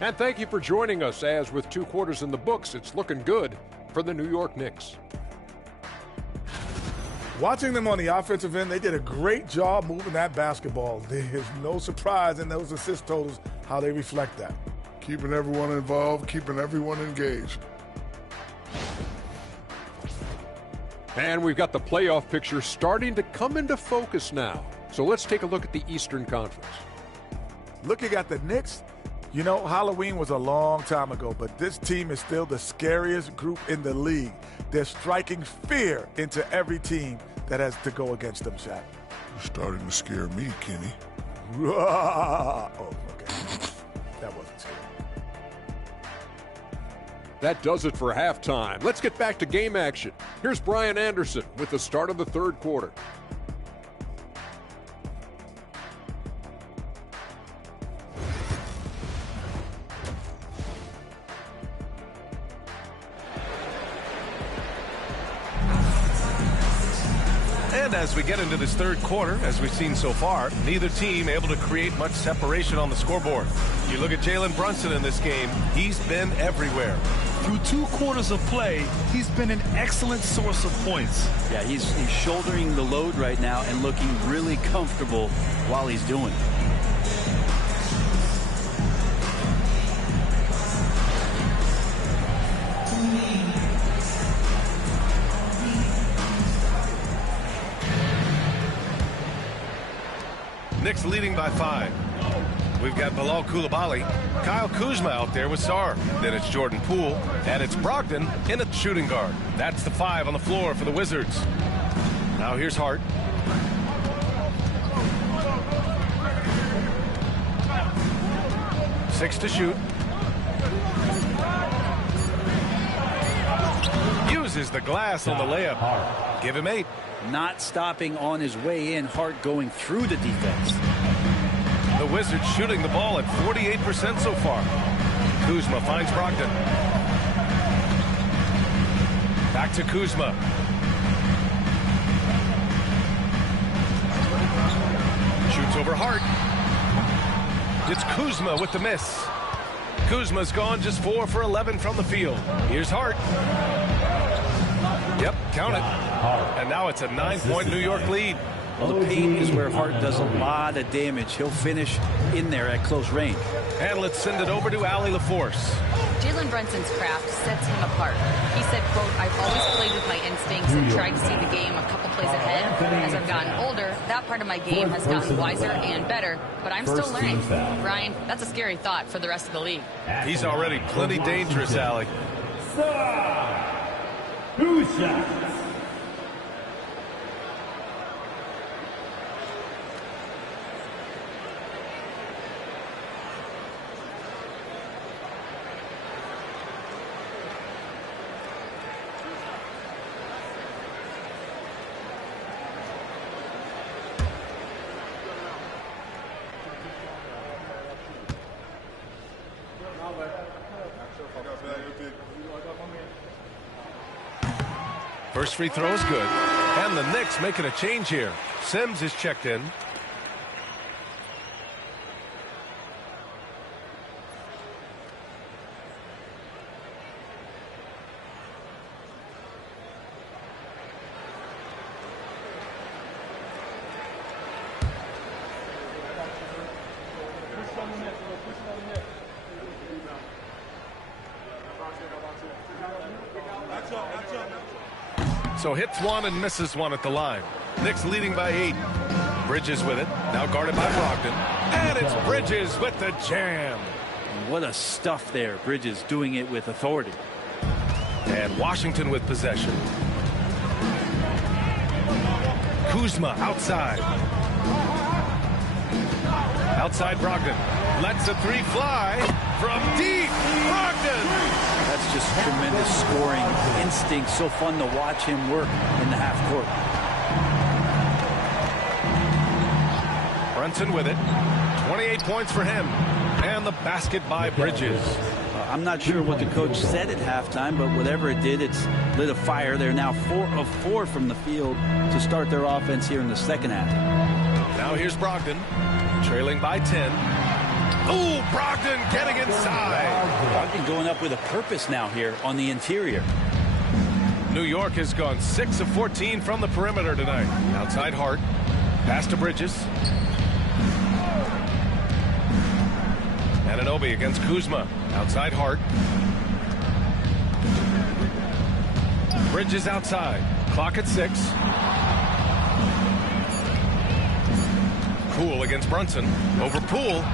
And thank you for joining us, as with 2 quarters in the books, it's looking good for the New York Knicks. Watching them on the offensive end, they did a great job moving that basketball. There's no surprise in those assist totals how they reflect that. Keeping everyone involved, keeping everyone engaged. And we've got the playoff picture starting to come into focus now. So let's take a look at the Eastern Conference. Looking at the Knicks, you know, Halloween was a long time ago, but this team is still the scariest group in the league. They're striking fear into every team that has to go against them, Shaq. You're starting to scare me, Kenny. Oh, okay. That wasn't scary. That does it for halftime. Let's get back to game action. Here's Brian Anderson with the start of the third quarter. And as we get into this third quarter, as we've seen so far, neither team able to create much separation on the scoreboard. You look at Jalen Brunson in this game, he's been everywhere. Through 2 quarters of play, he's been an excellent source of points. Yeah, he's shouldering the load right now and looking really comfortable while he's doing it. Knicks leading by 5. We've got Bilal Koulibaly, Kyle Kuzma out there with Sarr. Then it's Jordan Poole, and it's Brogdon in at shooting guard. That's the 5 on the floor for the Wizards. Now here's Hart. Six to shoot. Uses the glass on the layup. Give him 8. Not stopping on his way in. Hart going through the defense. The Wizards shooting the ball at 48% so far. Kuzma finds Brogdon. Back to Kuzma. Shoots over Hart. It's Kuzma with the miss. Kuzma's gone just 4 for 11 from the field. Here's Hart. Yep, count it. And now it's a 9-point New York lead. Well, the paint is where Hart does a lot of damage. He'll finish in there at close range. And let's send it over to Allie LaForce. Jalen Brunson's craft sets him apart. He said, quote, "I've always played with my instincts and tried to see the game a couple plays ahead. As I've gotten older, that part of my game has gotten wiser and better, but I'm still learning." Ryan, that's a scary thought for the rest of the league. He's already plenty dangerous, Allie. Who's shot? First free throw is good. And the Knicks making a change here. Sims is checked in. So hits one and misses one at the line. Knicks leading by 8. Bridges with it. Now guarded by Brogdon. And it's Bridges with the jam. What a stuff there. Bridges doing it with authority. And Washington with possession. Kuzma outside. Outside Brogdon. Lets a 3 fly from deep. Brogdon. That's just tremendous scoring instinct. So fun to watch him work in the half court. Brunson with it. 28 points for him. And the basket by Bridges. I'm not sure what the coach said at halftime, but whatever it did, it's lit a fire. They're now 4 of 4 from the field to start their offense here in the second half. Now here's Brogdon, trailing by 10. Ooh, Brogdon getting inside. Brogdon going up with a purpose now here on the interior. New York has gone 6 of 14 from the perimeter tonight. Outside Hart. Pass to Bridges. Anunoby against Kuzma. Outside Hart. Bridges outside. Clock at 6. Poole against Brunson. Over Poole.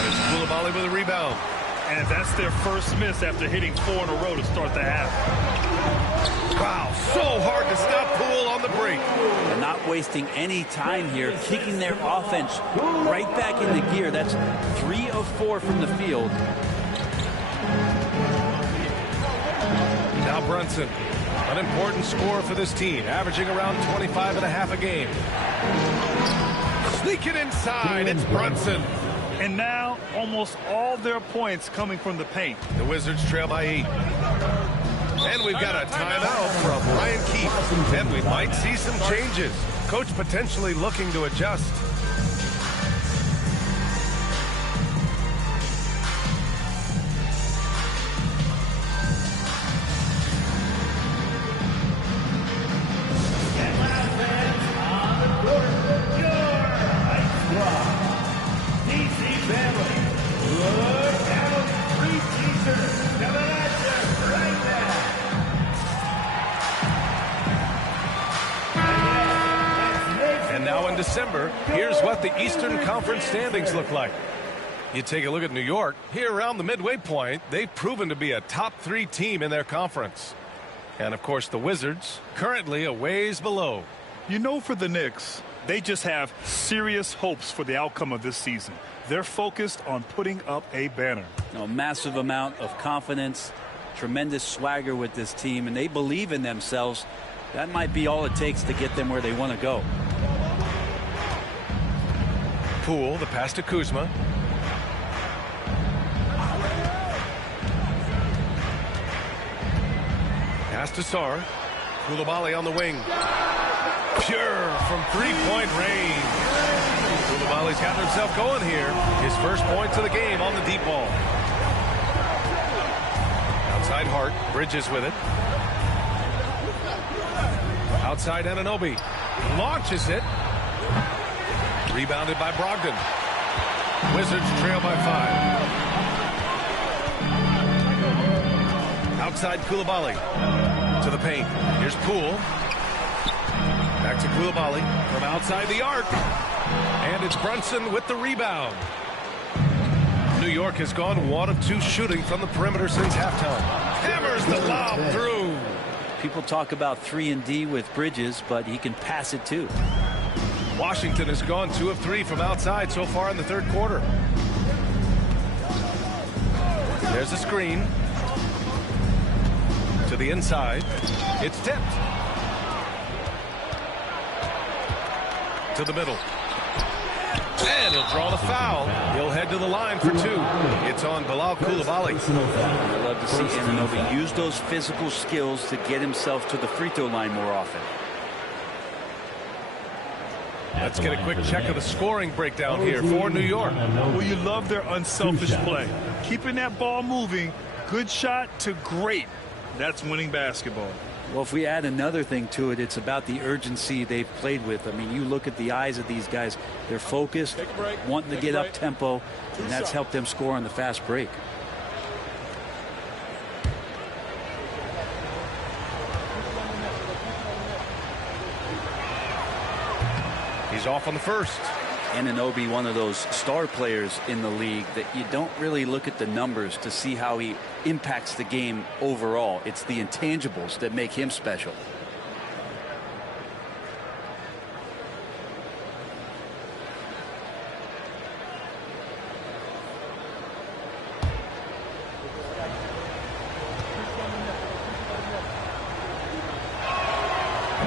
There's Koulibaly with a rebound. And that's their first miss after hitting 4 in a row to start the half. Wow, so hard to stop Poole on the break. And not wasting any time here, kicking their offense right back into gear. That's 3 of 4 from the field. Now Brunson, an important scorer for this team, averaging around 25.5 a game. Sneak it inside, it's Brunson. And now almost all their points coming from the paint. The Wizards trail by 8. And we've got a timeout from Ryan Keefe. And we might see some changes. Coach potentially looking to adjust. December, here's what the Eastern Conference standings look like. You take a look at New York. Here around the midway point, they've proven to be a top 3 team in their conference. And, of course, the Wizards currently a ways below. You know, for the Knicks, they just have serious hopes for the outcome of this season. They're focused on putting up a banner. A massive amount of confidence, tremendous swagger with this team, and they believe in themselves. That might be all it takes to get them where they want to go. Poole, the pass to Kuzma. Pass to Sarr. Koulibaly on the wing. Pure from three-point range. Koulibaly's got himself going here. His first points of the game on the deep ball. Outside Hart. Bridges with it. Outside Anunoby. Launches it. Rebounded by Brogdon. Wizards trail by 5. Outside Koulibaly. To the paint. Here's Poole. Back to Koulibaly from outside the arc. And it's Brunson with the rebound. New York has gone 1 of 2 shooting from the perimeter since halftime. Hammers the lob through. People talk about 3-and-D with Bridges, but he can pass it too. Washington has gone 2 of 3 from outside so far in the third quarter. There's a screen. To the inside. It's tipped. To the middle. And he'll draw the foul. He'll head to the line for 2. It's on Bilal Koulibaly. I love to see Anunoby use those physical skills to get himself to the free throw line more often. Let's get a quick check of the scoring breakdown here for New York. Well, you love their unselfish play. Keeping that ball moving, good shot to great. That's winning basketball. Well, if we add another thing to it, it's about the urgency they've played with. I mean, you look at the eyes of these guys. They're focused, wanting to get up tempo, and that's helped them score on the fast break. He's off on the first. Anunoby, one of those star players in the league that you don't really look at the numbers to see how he impacts the game overall. It's the intangibles that make him special.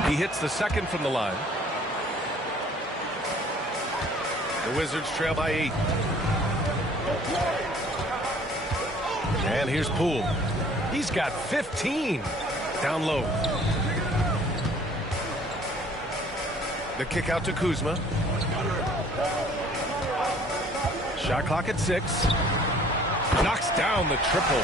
He hits the second from the line. The Wizards trail by 8. And here's Poole. He's got 15. Down low. The kick out to Kuzma. Shot clock at 6. Knocks down the triple.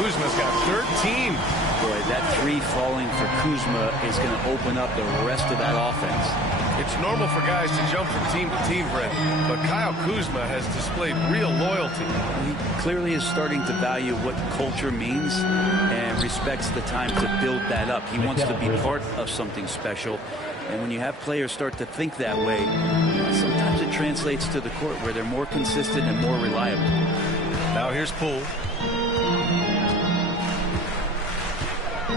Kuzma's got 13. Boy, that 3 falling for Kuzma is going to open up the rest of that offense. It's normal for guys to jump from team to team, Brent, but Kyle Kuzma has displayed real loyalty. He clearly is starting to value what culture means and respects the time to build that up. He wants to be part of something special. And when you have players start to think that way, sometimes it translates to the court where they're more consistent and more reliable. Now here's Poole.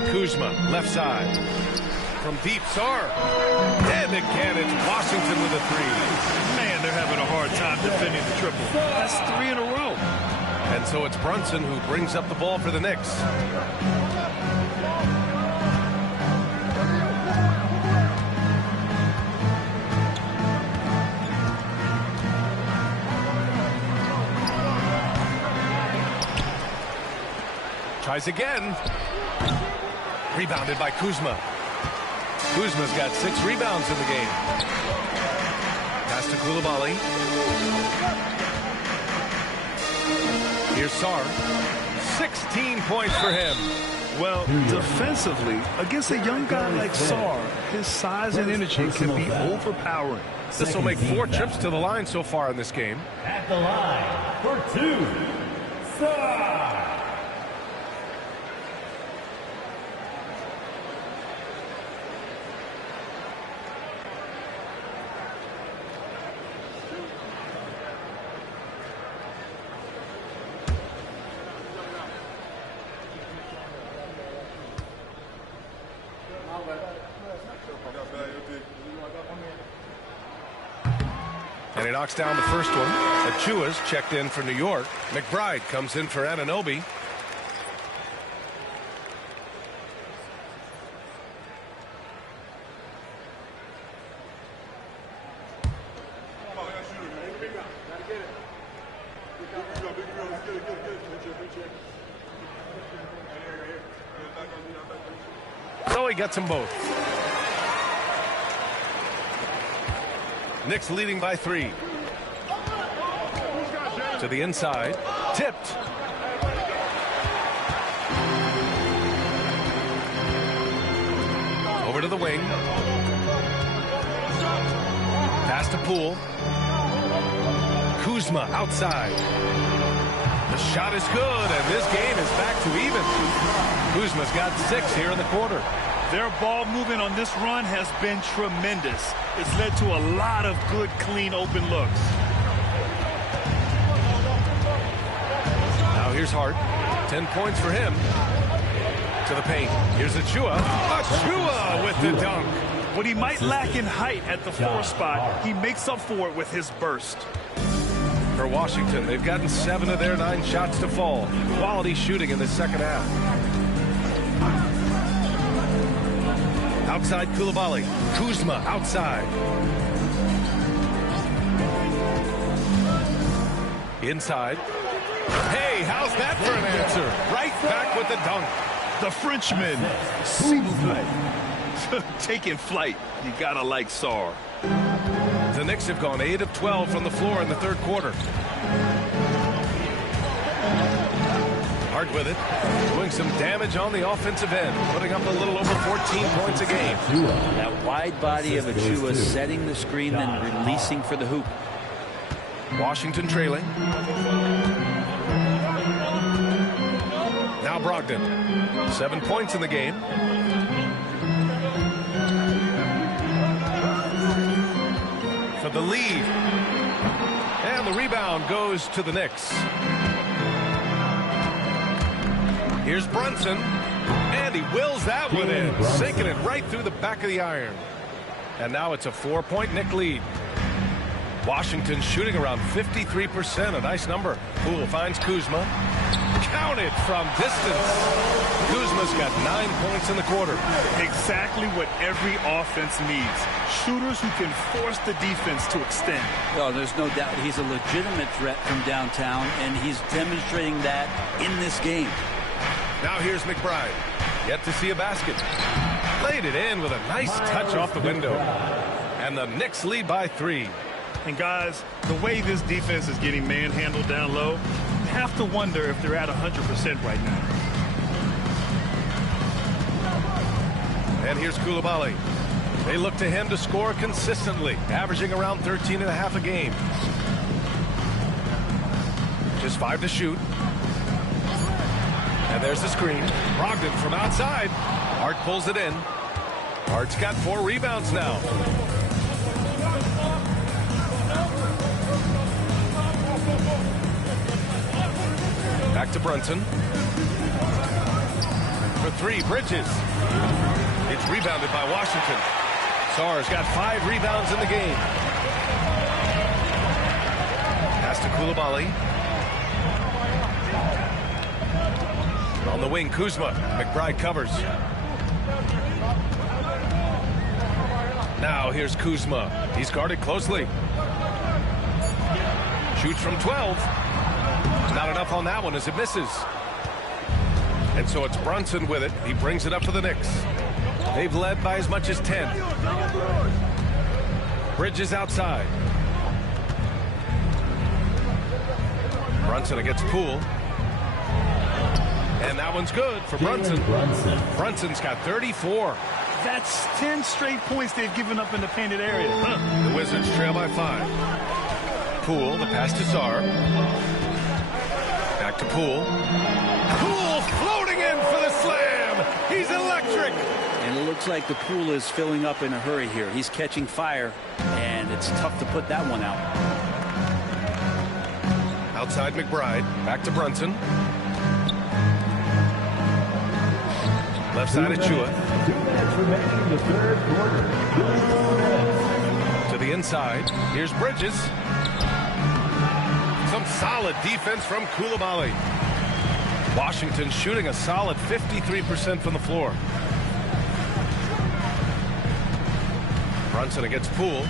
Kuzma, left side. From deep, Sarr. And again, it's Washington with a 3. Man, they're having a hard time defending the triple. That's 3 in a row. And so it's Brunson who brings up the ball for the Knicks. Tries again. Rebounded by Kuzma. Kuzma's got 6 rebounds in the game. Pass to Koulibaly. Here's Sarr. 16 points for him. Well, defensively, against a young guy like Sarr, his size and energy can be overpowering. This will make 4 trips to the line so far in this game. At the line for 2, Sarr. And he knocks down the first one. Achua's checked in for New York. McBride comes in for Anunoby. So he gets them both. Knicks leading by 3. To the inside. Tipped. Over to the wing. Pass to Poole. Kuzma outside. The shot is good, and this game is back to even. Kuzma's got 6 here in the quarter. Their ball movement on this run has been tremendous. It's led to a lot of good, clean, open looks. Now here's Hart. 10 points for him. To the paint. Here's Achua. Achua with the dunk. What he might lack in height at the 4 spot, he makes up for it with his burst. For Washington, they've gotten 7 of their 9 shots to fall. Quality shooting in the second half. Outside Coulibaly. Kuzma outside. Inside. Hey, how's that for an answer? Right back with the dunk. The Frenchman, taking flight. You gotta like Sarr. The Knicks have gone 8 of 12 from the floor in the third quarter. Hart with it, doing some damage on the offensive end, putting up a little over 14 points a game. That wide body of Achua setting the screen, then releasing for the hoop. Washington trailing. Now Brogdon. 7 points in the game. For the lead. And the rebound goes to the Knicks. Here's Brunson. And he wills that one in. Sinking it right through the back of the iron. And now it's a 4-point Knick lead. Washington shooting around 53%. A nice number. Poole finds Kuzma. Counted from distance. Kuzma's got 9 points in the quarter. Exactly what every offense needs. Shooters who can force the defense to extend. Well, there's no doubt he's a legitimate threat from downtown, and he's demonstrating that in this game. Now here's McBride. Yet to see a basket. Played it in with a nice touch off the window. And the Knicks lead by 3. And guys, the way this defense is getting manhandled down low, you have to wonder if they're at 100% right now. And here's Coulibaly. They look to him to score consistently, averaging around 13.5 a game. Just 5 to shoot. And there's the screen. Brogdon from outside. Hart pulls it in. Hart's got 4 rebounds now. Back to Brunson. For 3, Bridges. It's rebounded by Washington. Sarr's got 5 rebounds in the game. Pass to Coulibaly. On the wing, Kuzma. McBride covers. Now here's Kuzma. He's guarded closely. Shoots from 12. Not enough on that one as it misses. And so it's Brunson with it. He brings it up for the Knicks. They've led by as much as 10. Bridges outside. Brunson against Poole. And that one's good for Brunson. Brunson's got 34. That's 10 straight points they've given up in the painted area. The Wizards trail by 5. Poole, the pass to Sarr. Back to Poole. Poole floating in for the slam. He's electric. And it looks like the pool is filling up in a hurry here. He's catching fire, and it's tough to put that one out. Outside McBride. Back to Brunson. Left side Achua. 2 minutes remaining in the third quarter. To the inside. Here's Bridges. Some solid defense from Coulibaly. Washington shooting a solid 53% from the floor. Brunson against Poole.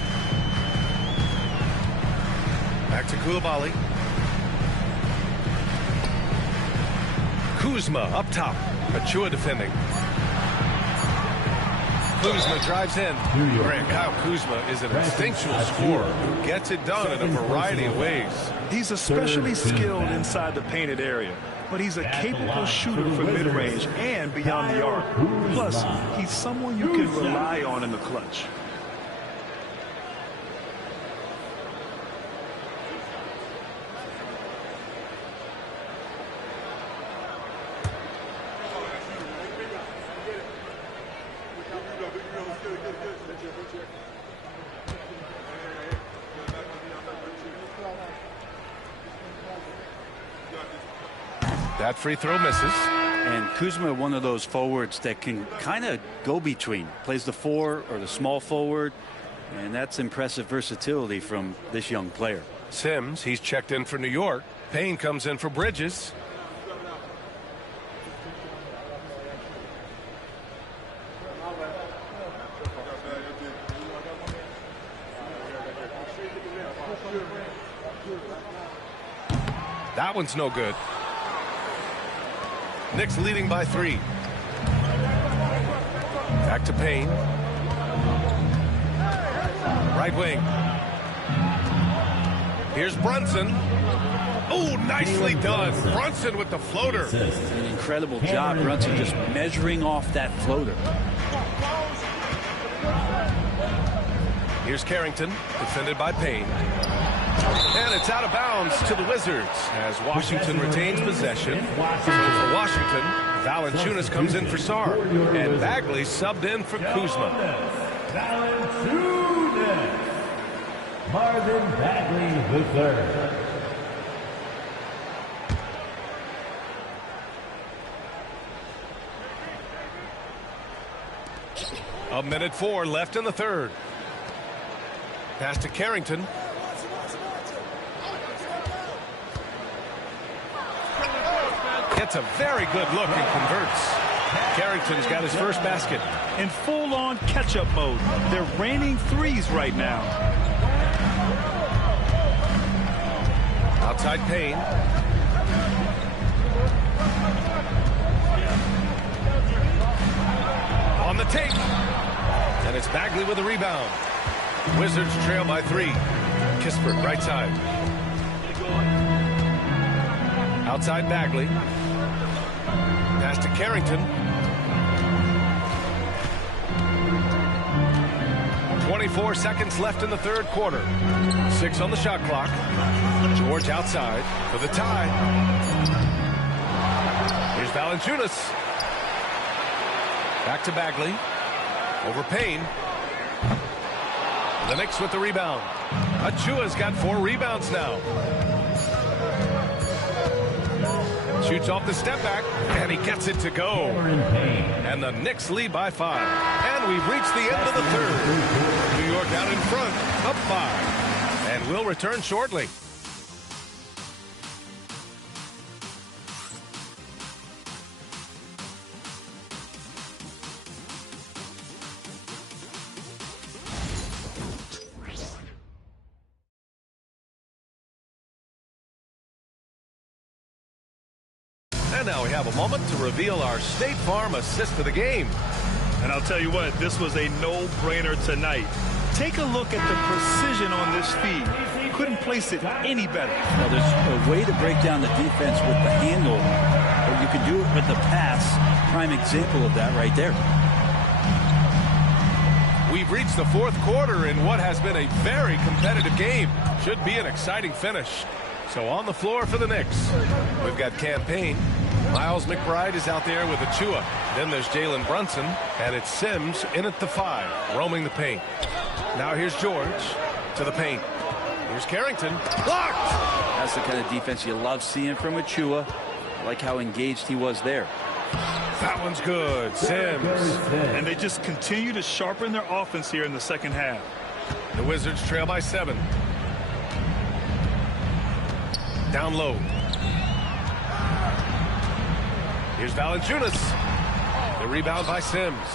Back to Coulibaly. Kuzma up top. Achua defending. Kuzma drives in. Grant, Kyle Kuzma is an instinctual scorer who gets it done in a variety of ways. He's especially skilled inside the painted area, but he's a capable shooter for mid-range and beyond the arc. Plus, he's someone you can rely on in the clutch. That free throw misses. And Kuzma, one of those forwards that can kind of go between. Plays the 4 or the small forward. And that's impressive versatility from this young player. Sims, he's checked in for New York. Payne comes in for Bridges. That one's no good. Knicks leading by 3. Back to Payne. Right wing. Here's Brunson. Oh, nicely done. Brunson with the floater. An incredible job. Brunson just measuring off that floater. Here's Carrington, defended by Payne. And it's out of bounds to the Wizards as Washington retains possession. For Washington, Valanciunas comes in for Sarr. And Bagley subbed in for Kuzma. Valanciunas. Marvin Bagley the third. A minute 4 left in the third. Pass to Carrington. Gets a very good look and converts. Carrington's got his first basket. In full-on catch-up mode. They're raining threes right now. Outside Payne. On the take. And it's Bagley with a rebound. Wizards trail by 3. Kispert right side. Outside Bagley. Pass to Carrington. 24 seconds left in the third quarter. 6 on the shot clock. George outside for the tie. Here's Valanciunas. Back to Bagley. Over Payne. The Knicks with the rebound. Achua's got 4 rebounds now. Shoots off the step back, and he gets it to go. And the Knicks lead by 5. And we've reached the end of the third. New York out in front, up 5. And we'll return shortly. And now we have a moment to reveal our State Farm assist of the game. And I'll tell you what, this was a no-brainer tonight. Take a look at the precision on this feed. Couldn't place it any better. Well, there's a way to break down the defense with the handle, or you can do it with the pass. Prime example of that right there. We've reached the fourth quarter in what has been a very competitive game. Should be an exciting finish. So on the floor for the Knicks, we've got Campaign. Miles McBride is out there with Achua. Then there's Jalen Brunson, and it's Sims in at the 5, roaming the paint. Now here's George to the paint. Here's Carrington. Blocked! That's the kind of defense you love seeing from Achua. I like how engaged he was there. That one's good. Sims. And they just continue to sharpen their offense here in the second half. The Wizards trail by 7. Down low. Here's Valanciunas. The rebound by Sims.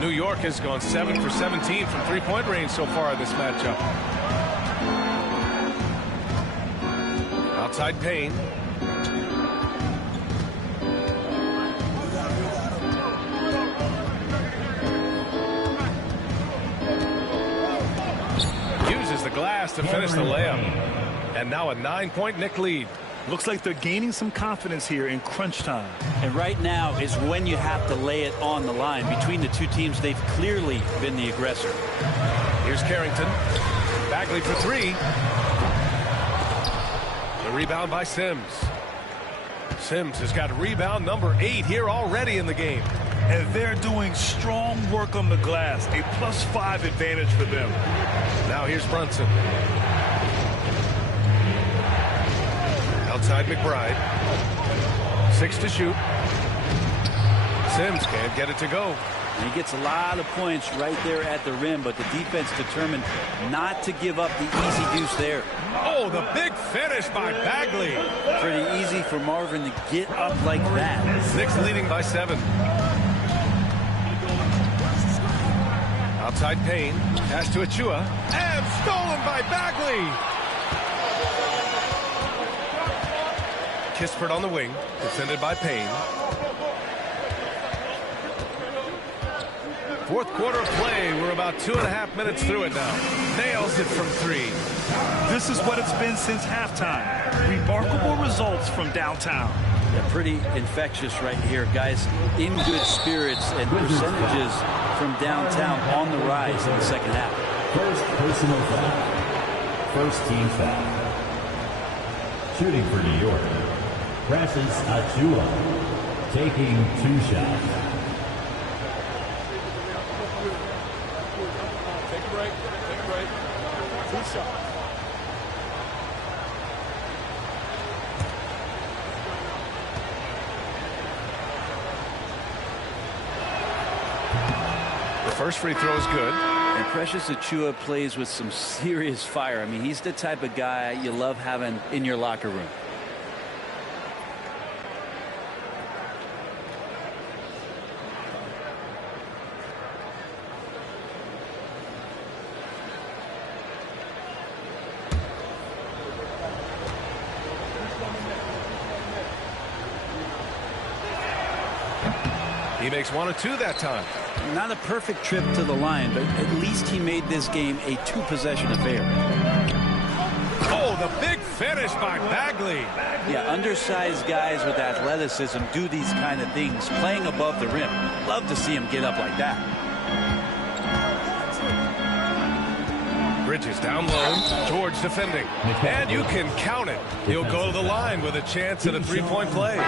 New York has gone 7 for 17 from three-point range so far in this matchup. Outside Payne. Uses the glass to finish the layup. And now a 9-point Knick lead. Looks like they're gaining some confidence here in crunch time. And right now is when you have to lay it on the line. Between the two teams, they've clearly been the aggressor. Here's Carrington. Bagley for 3. The rebound by Sims. Sims has got rebound number 8 here already in the game. And they're doing strong work on the glass. A +5 advantage for them. Now here's Brunson. Outside McBride. 6 to shoot. Sims can't get it to go. And he gets a lot of points right there at the rim, but the defense determined not to give up the easy deuce there. Oh, the big finish by Bagley. Pretty easy for Marvin to get up like that. Knicks leading by 7. Outside Payne. Pass to Achua. And stolen by Bagley. Kispert on the wing. Defended by Payne. Fourth quarter of play. We're about 2.5 minutes through it now. Nails it from 3. This is what it's been since halftime. Remarkable results from downtown. Yeah, pretty infectious right here, guys. In good spirits and percentages from downtown on the rise in the second half. First personal foul. First team foul. Shooting for New York. Precious Achua. Taking 2 shots. Take a break. 2 shots. The first free throw is good. And Precious Achua plays with some serious fire. I mean, he's the type of guy you love having in your locker room. He makes 1 of 2 that time. Not a perfect trip to the line, but at least he made this game a 2-possession affair. Oh, the big finish by Bagley. Yeah, undersized guys with athleticism do these kind of things, playing above the rim. Love to see him get up like that. Bridges down low. George defending. And you can count it. He'll go to the line with a chance at a 3-point play.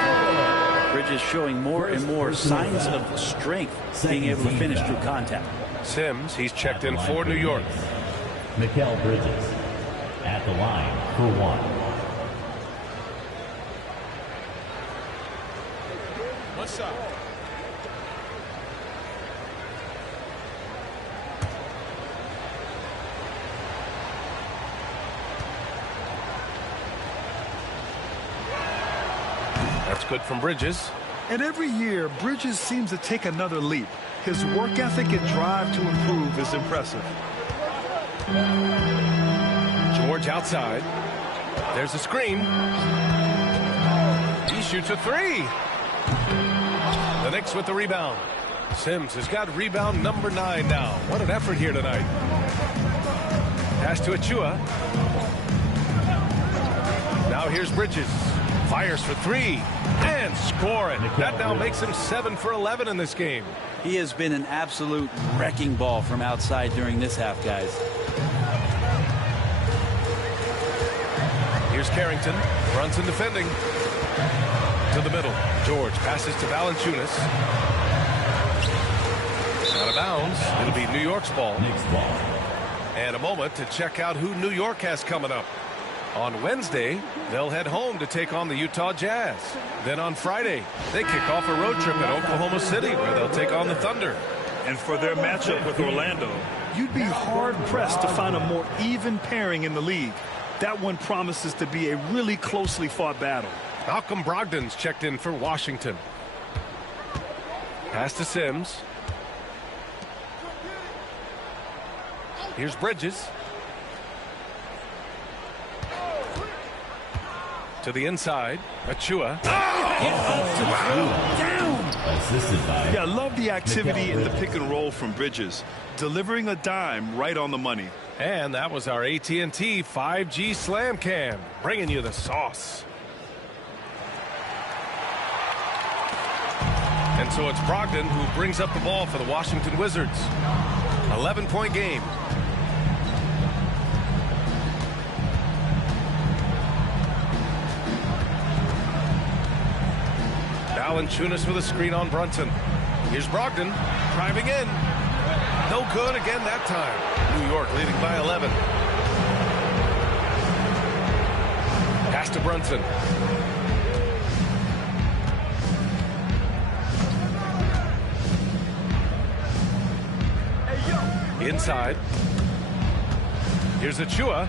Bridges showing more and more signs of strength, being able to finish through contact. Sims, he's checked in for New York. Mikal Bridges at the line for 1. What's up? That's good from Bridges. And every year, Bridges seems to take another leap. His work ethic and drive to improve is impressive. George outside. There's a screen. He shoots a 3. The Knicks with the rebound. Sims has got rebound number 9 now. What an effort here tonight. Pass to Achua. Now here's Bridges. Fires for 3 and score it. That now makes him 7 for 11 in this game. He has been an absolute wrecking ball from outside during this half, guys. Here's Carrington. Brunson defending. To the middle. George passes to Valanciunas. Out of bounds. It'll be New York's ball. Knicks ball. And a moment to check out who New York has coming up. On Wednesday, they'll head home to take on the Utah Jazz. Then on Friday, they kick off a road trip at Oklahoma City where they'll take on the Thunder. And for their matchup with Orlando, you'd be hard-pressed to find a more even pairing in the league. That one promises to be a really closely fought battle. Malcolm Brogdon's checked in for Washington. Pass to Sims. Here's Bridges. To the inside. Achua. Assisted by. Yeah, I love the activity in the pick and roll from Bridges. Delivering a dime right on the money. And that was our AT&T 5G Slam Cam, bringing you the sauce. And so it's Brogdon who brings up the ball for the Washington Wizards. 11-point game. Valanciunas with a screen on Brunson. Here's Brogdon driving in. No good again that time. New York leading by 11. Pass to Brunson. Inside. Here's Achua.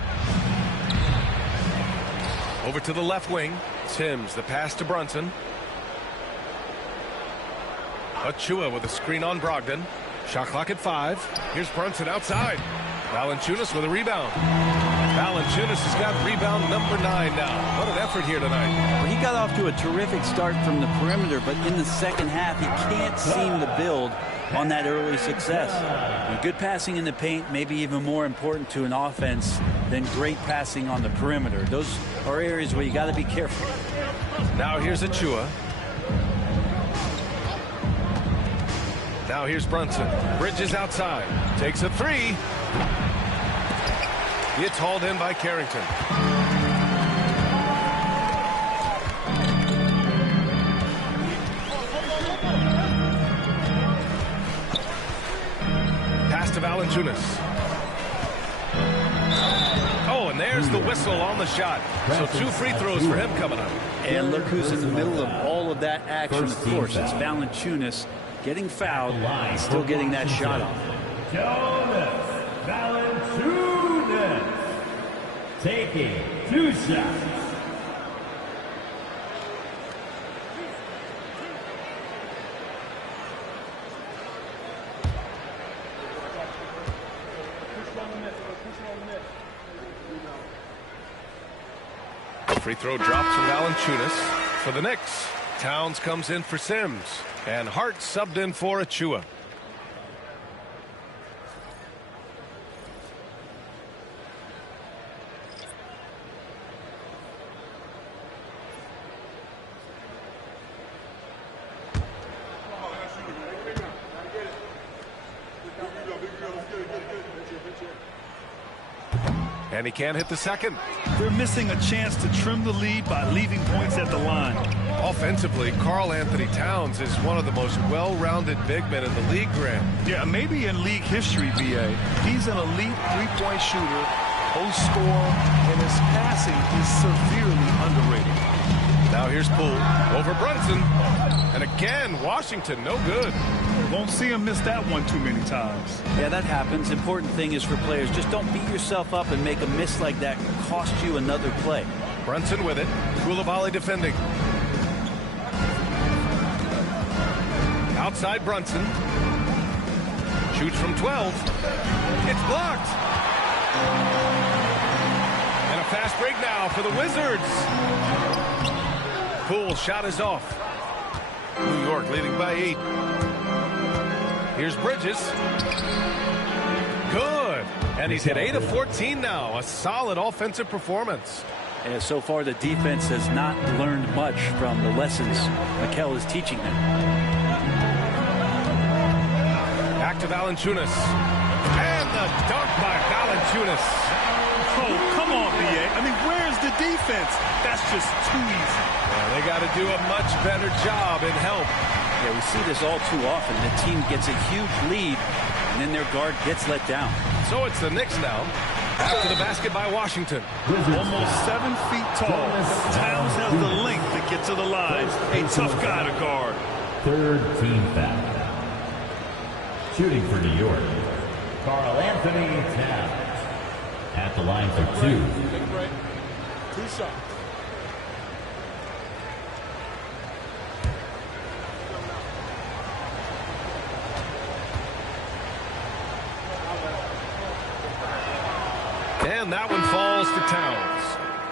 Over to the left wing. Sims, the pass to Brunson. Achua with a screen on Brogdon. Shot clock at 5. Here's Brunson outside. Valanciunas with a rebound. Valanciunas has got rebound number 9 now. What an effort here tonight. Well, he got off to a terrific start from the perimeter, but in the second half, he can't seem to build on that early success. And good passing in the paint may be even more important to an offense than great passing on the perimeter. Those are areas where you got to be careful. Now here's Achua. Now here's Brunson. Bridges outside. Takes a 3. It's hauled in by Carrington. Pass to Valanciunas. Oh, and there's the whistle on the shot. So 2 free throws for him coming up. And look who's in the middle of all of that action. Of course, it's Valanciunas getting fouled and still getting that shot off. Jonas Valanciunas taking 2 shots. Free throw drops from Valanciunas for the Knicks. Towns comes in for Sims. And Hart subbed in for Achua. And he can't hit the second. They're missing a chance to trim the lead by leaving points at the line. Offensively, Karl Anthony Towns is one of the most well-rounded big men in the league, Grant. Yeah, maybe in league history, BA. He's an elite three-point shooter, post scorer, and his passing is severely underrated. Now here's Poole over Brunson. And again, Washington, no good. Won't see him miss that one too many times. Yeah, that happens. Important thing is for players, just don't beat yourself up and make a miss like that cost you another play. Brunson with it. Coulibaly defending. Outside Brunson. Shoots from 12. It's blocked. And a fast break now for the Wizards. Poole shot is off. New York leading by 8. Here's Bridges. Good. And he's hit 8 of 14 now. A solid offensive performance. And so far, the defense has not learned much from the lessons Mikel is teaching them. Back to Valanciunas. And the dunk by Valanciunas. Oh, come on, BA. I mean, where's the defense? That's just too easy. Yeah, they got to do a much better job in help. Yeah, we see this all too often. The team gets a huge lead, and then their guard gets let down. So it's the Knicks now. After the basket by Washington. Almost 7 feet tall. Towns has the length to get to the line. A tough guy to guard. Third team foul. Shooting for New York, Karl Anthony Towns. At the line for 2. Take a break. 2 shots. And that one falls to Towns.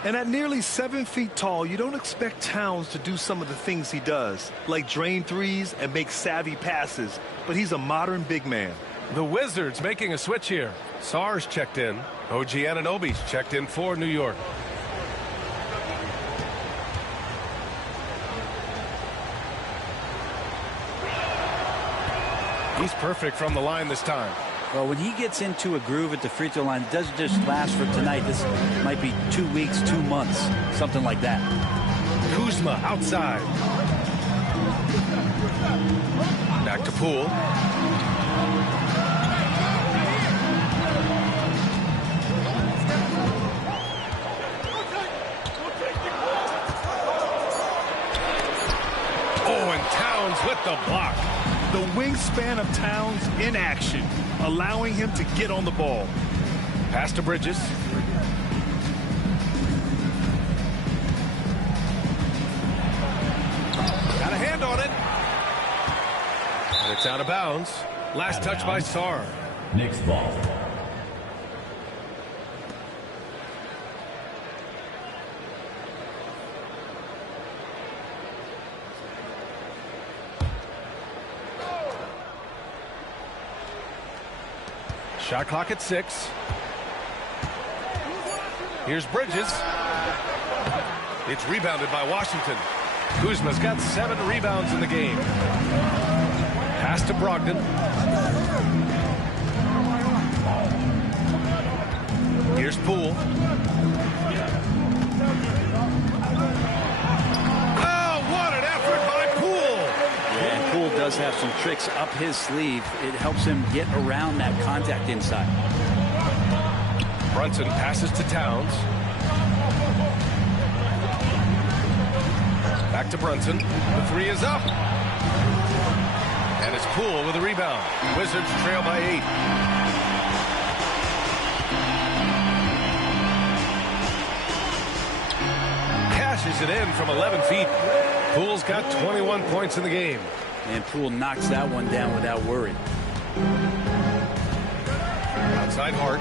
And at nearly 7 feet tall, you don't expect Towns to do some of the things he does, like drain threes and make savvy passes. But he's a modern big man. The Wizards making a switch here. Sarr's checked in. OG Anunoby's checked in for New York. He's perfect from the line this time. Well, when he gets into a groove at the free throw line, it doesn't just last for tonight. This might be 2 weeks, 2 months, something like that. Kuzma outside. Back to Poole. Oh, and Towns with the block. The wingspan of Towns in action, allowing him to get on the ball. Pass to Bridges. Got a hand on it. And it's out of bounds. Last touch by Sarr. Knicks ball. Shot clock at 6. Here's Bridges. It's rebounded by Washington. Kuzma's got 7 rebounds in the game. Pass to Brogdon. Here's Poole. Oh, what an effort by Poole! Yeah, and Poole does have some tricks up his sleeve. It helps him get around that contact inside. Brunson passes to Towns. Back to Brunson. The 3 is up. And it's Poole with a rebound. Wizards trail by 8. Cashes it in from 11 feet. Poole's got 21 points in the game. And Poole knocks that one down without worry. Outside Hart.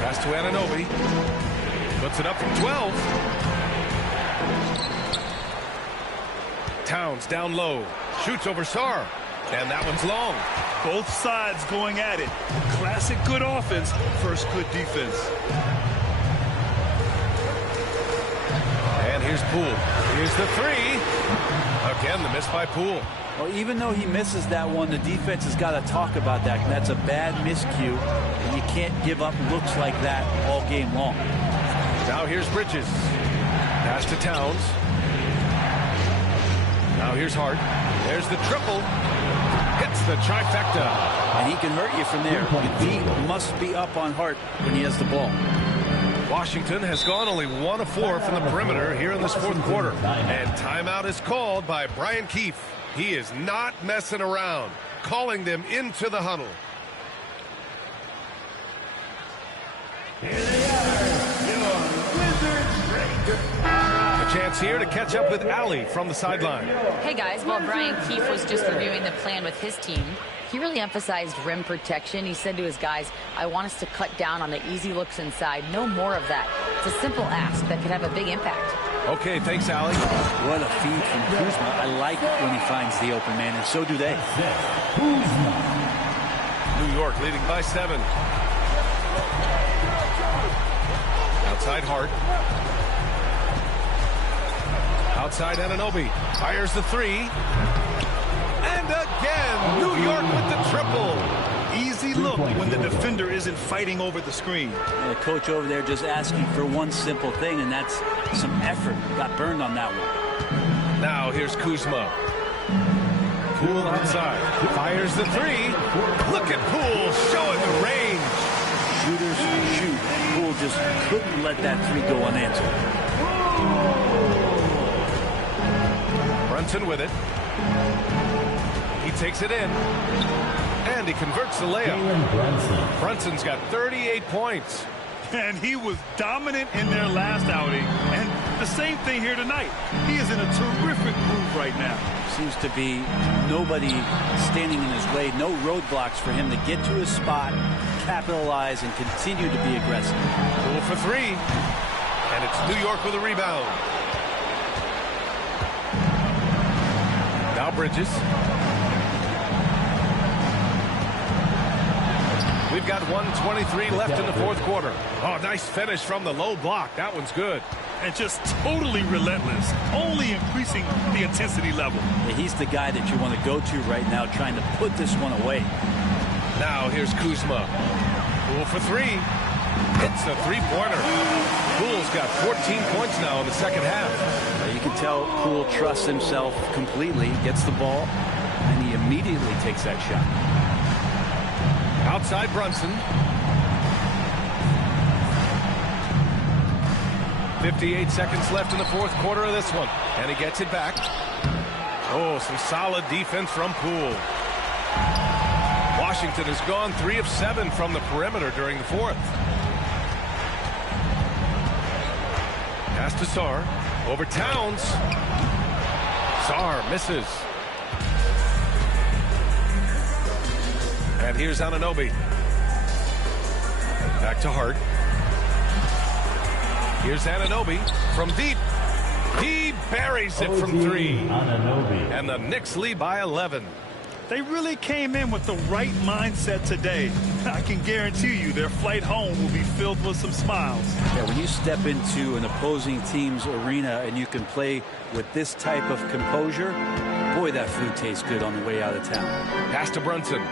Pass to Anunoby. Puts it up from 12. Towns down low. Shoots over Sarr. And that one's long. Both sides going at it. Classic good offense, first good defense. And here's Poole. Here's the 3. Again, the miss by Poole. Well, even though he misses that one, the defense has got to talk about that. That's a bad miscue, and you can't give up looks like that all game long. Now here's Bridges. Pass to Towns. Now here's Hart. There's the triple. Hits the trifecta. And he can hurt you from there. He must be up on Hart when he has the ball. Washington has gone only 1 of 4 from the perimeter here in this 4th quarter. And timeout is called by Brian Keefe. He is not messing around, calling them into the huddle. Here they are, your Wizards Rangers. A chance here to catch up with Allie from the sideline. Hey guys, while Brian Keefe was just reviewing the plan with his team, he really emphasized rim protection. He said to his guys, I want us to cut down on the easy looks inside. No more of that. It's a simple ask that could have a big impact. Okay, thanks, Allie. What a feed from Kuzma. I like it when he finds the open man, and so do they. New York leading by 7. Outside Hart. Outside Anunoby. Fires the 3. And again, New York with the triple. Easy look when the defender isn't fighting over the screen. And the coach over there just asking for one simple thing, and that's some effort. Got burned on that one. Now here's Kuzma. Poole outside. Fires the 3. Look at Poole showing the range. Shooters shoot. Poole just couldn't let that 3 go unanswered. Brunson with it. He takes it in. And he converts the layup. Brunson's got 38 points. And he was dominant in their last outing. And the same thing here tonight. He is in a terrific groove right now. Seems to be nobody standing in his way. No roadblocks for him to get to his spot, capitalize, and continue to be aggressive. Poole for three. And it's New York with a rebound. Now Bridges. We've got 1:23 left in the fourth quarter. Oh, nice finish from the low block. That one's good. And just totally relentless, only increasing the intensity level. Yeah, he's the guy that you want to go to right now, trying to put this one away. Now here's Kuzma. Poole for three. Hits a three-pointer. Poole's got 14 points now in the second half. You can tell Poole trusts himself completely, gets the ball, and he immediately takes that shot. Outside Brunson. 58 seconds left in the fourth quarter of this one. And he gets it back. Oh, some solid defense from Poole. Washington has gone 3 of 7 from the perimeter during the fourth. Pass to Sarr. Over Towns. Sarr misses. And here's Anunoby. Back to Hart. Here's Anunoby from deep. He buries it from three. And the Knicks lead by 11. They really came in with the right mindset today. I can guarantee you their flight home will be filled with some smiles. Yeah, when you step into an opposing team's arena and you can play with this type of composure, boy, that food tastes good on the way out of town. Pass to Brunson.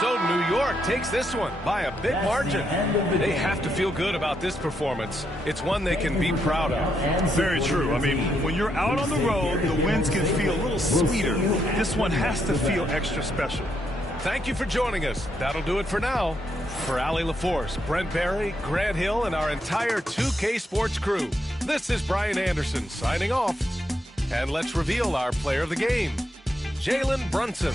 So New York takes this one by a big margin. They have to feel good about this performance. It's one they can be proud of. Very true. I mean, when you're out on the road, the wins can feel a little sweeter. This one has to feel extra special. Thank you for joining us. That'll do it for now. For Allie LaForce, Brent Barry, Grant Hill, and our entire 2K Sports crew, this is Brian Anderson signing off. And let's reveal our player of the game, Jalen Brunson.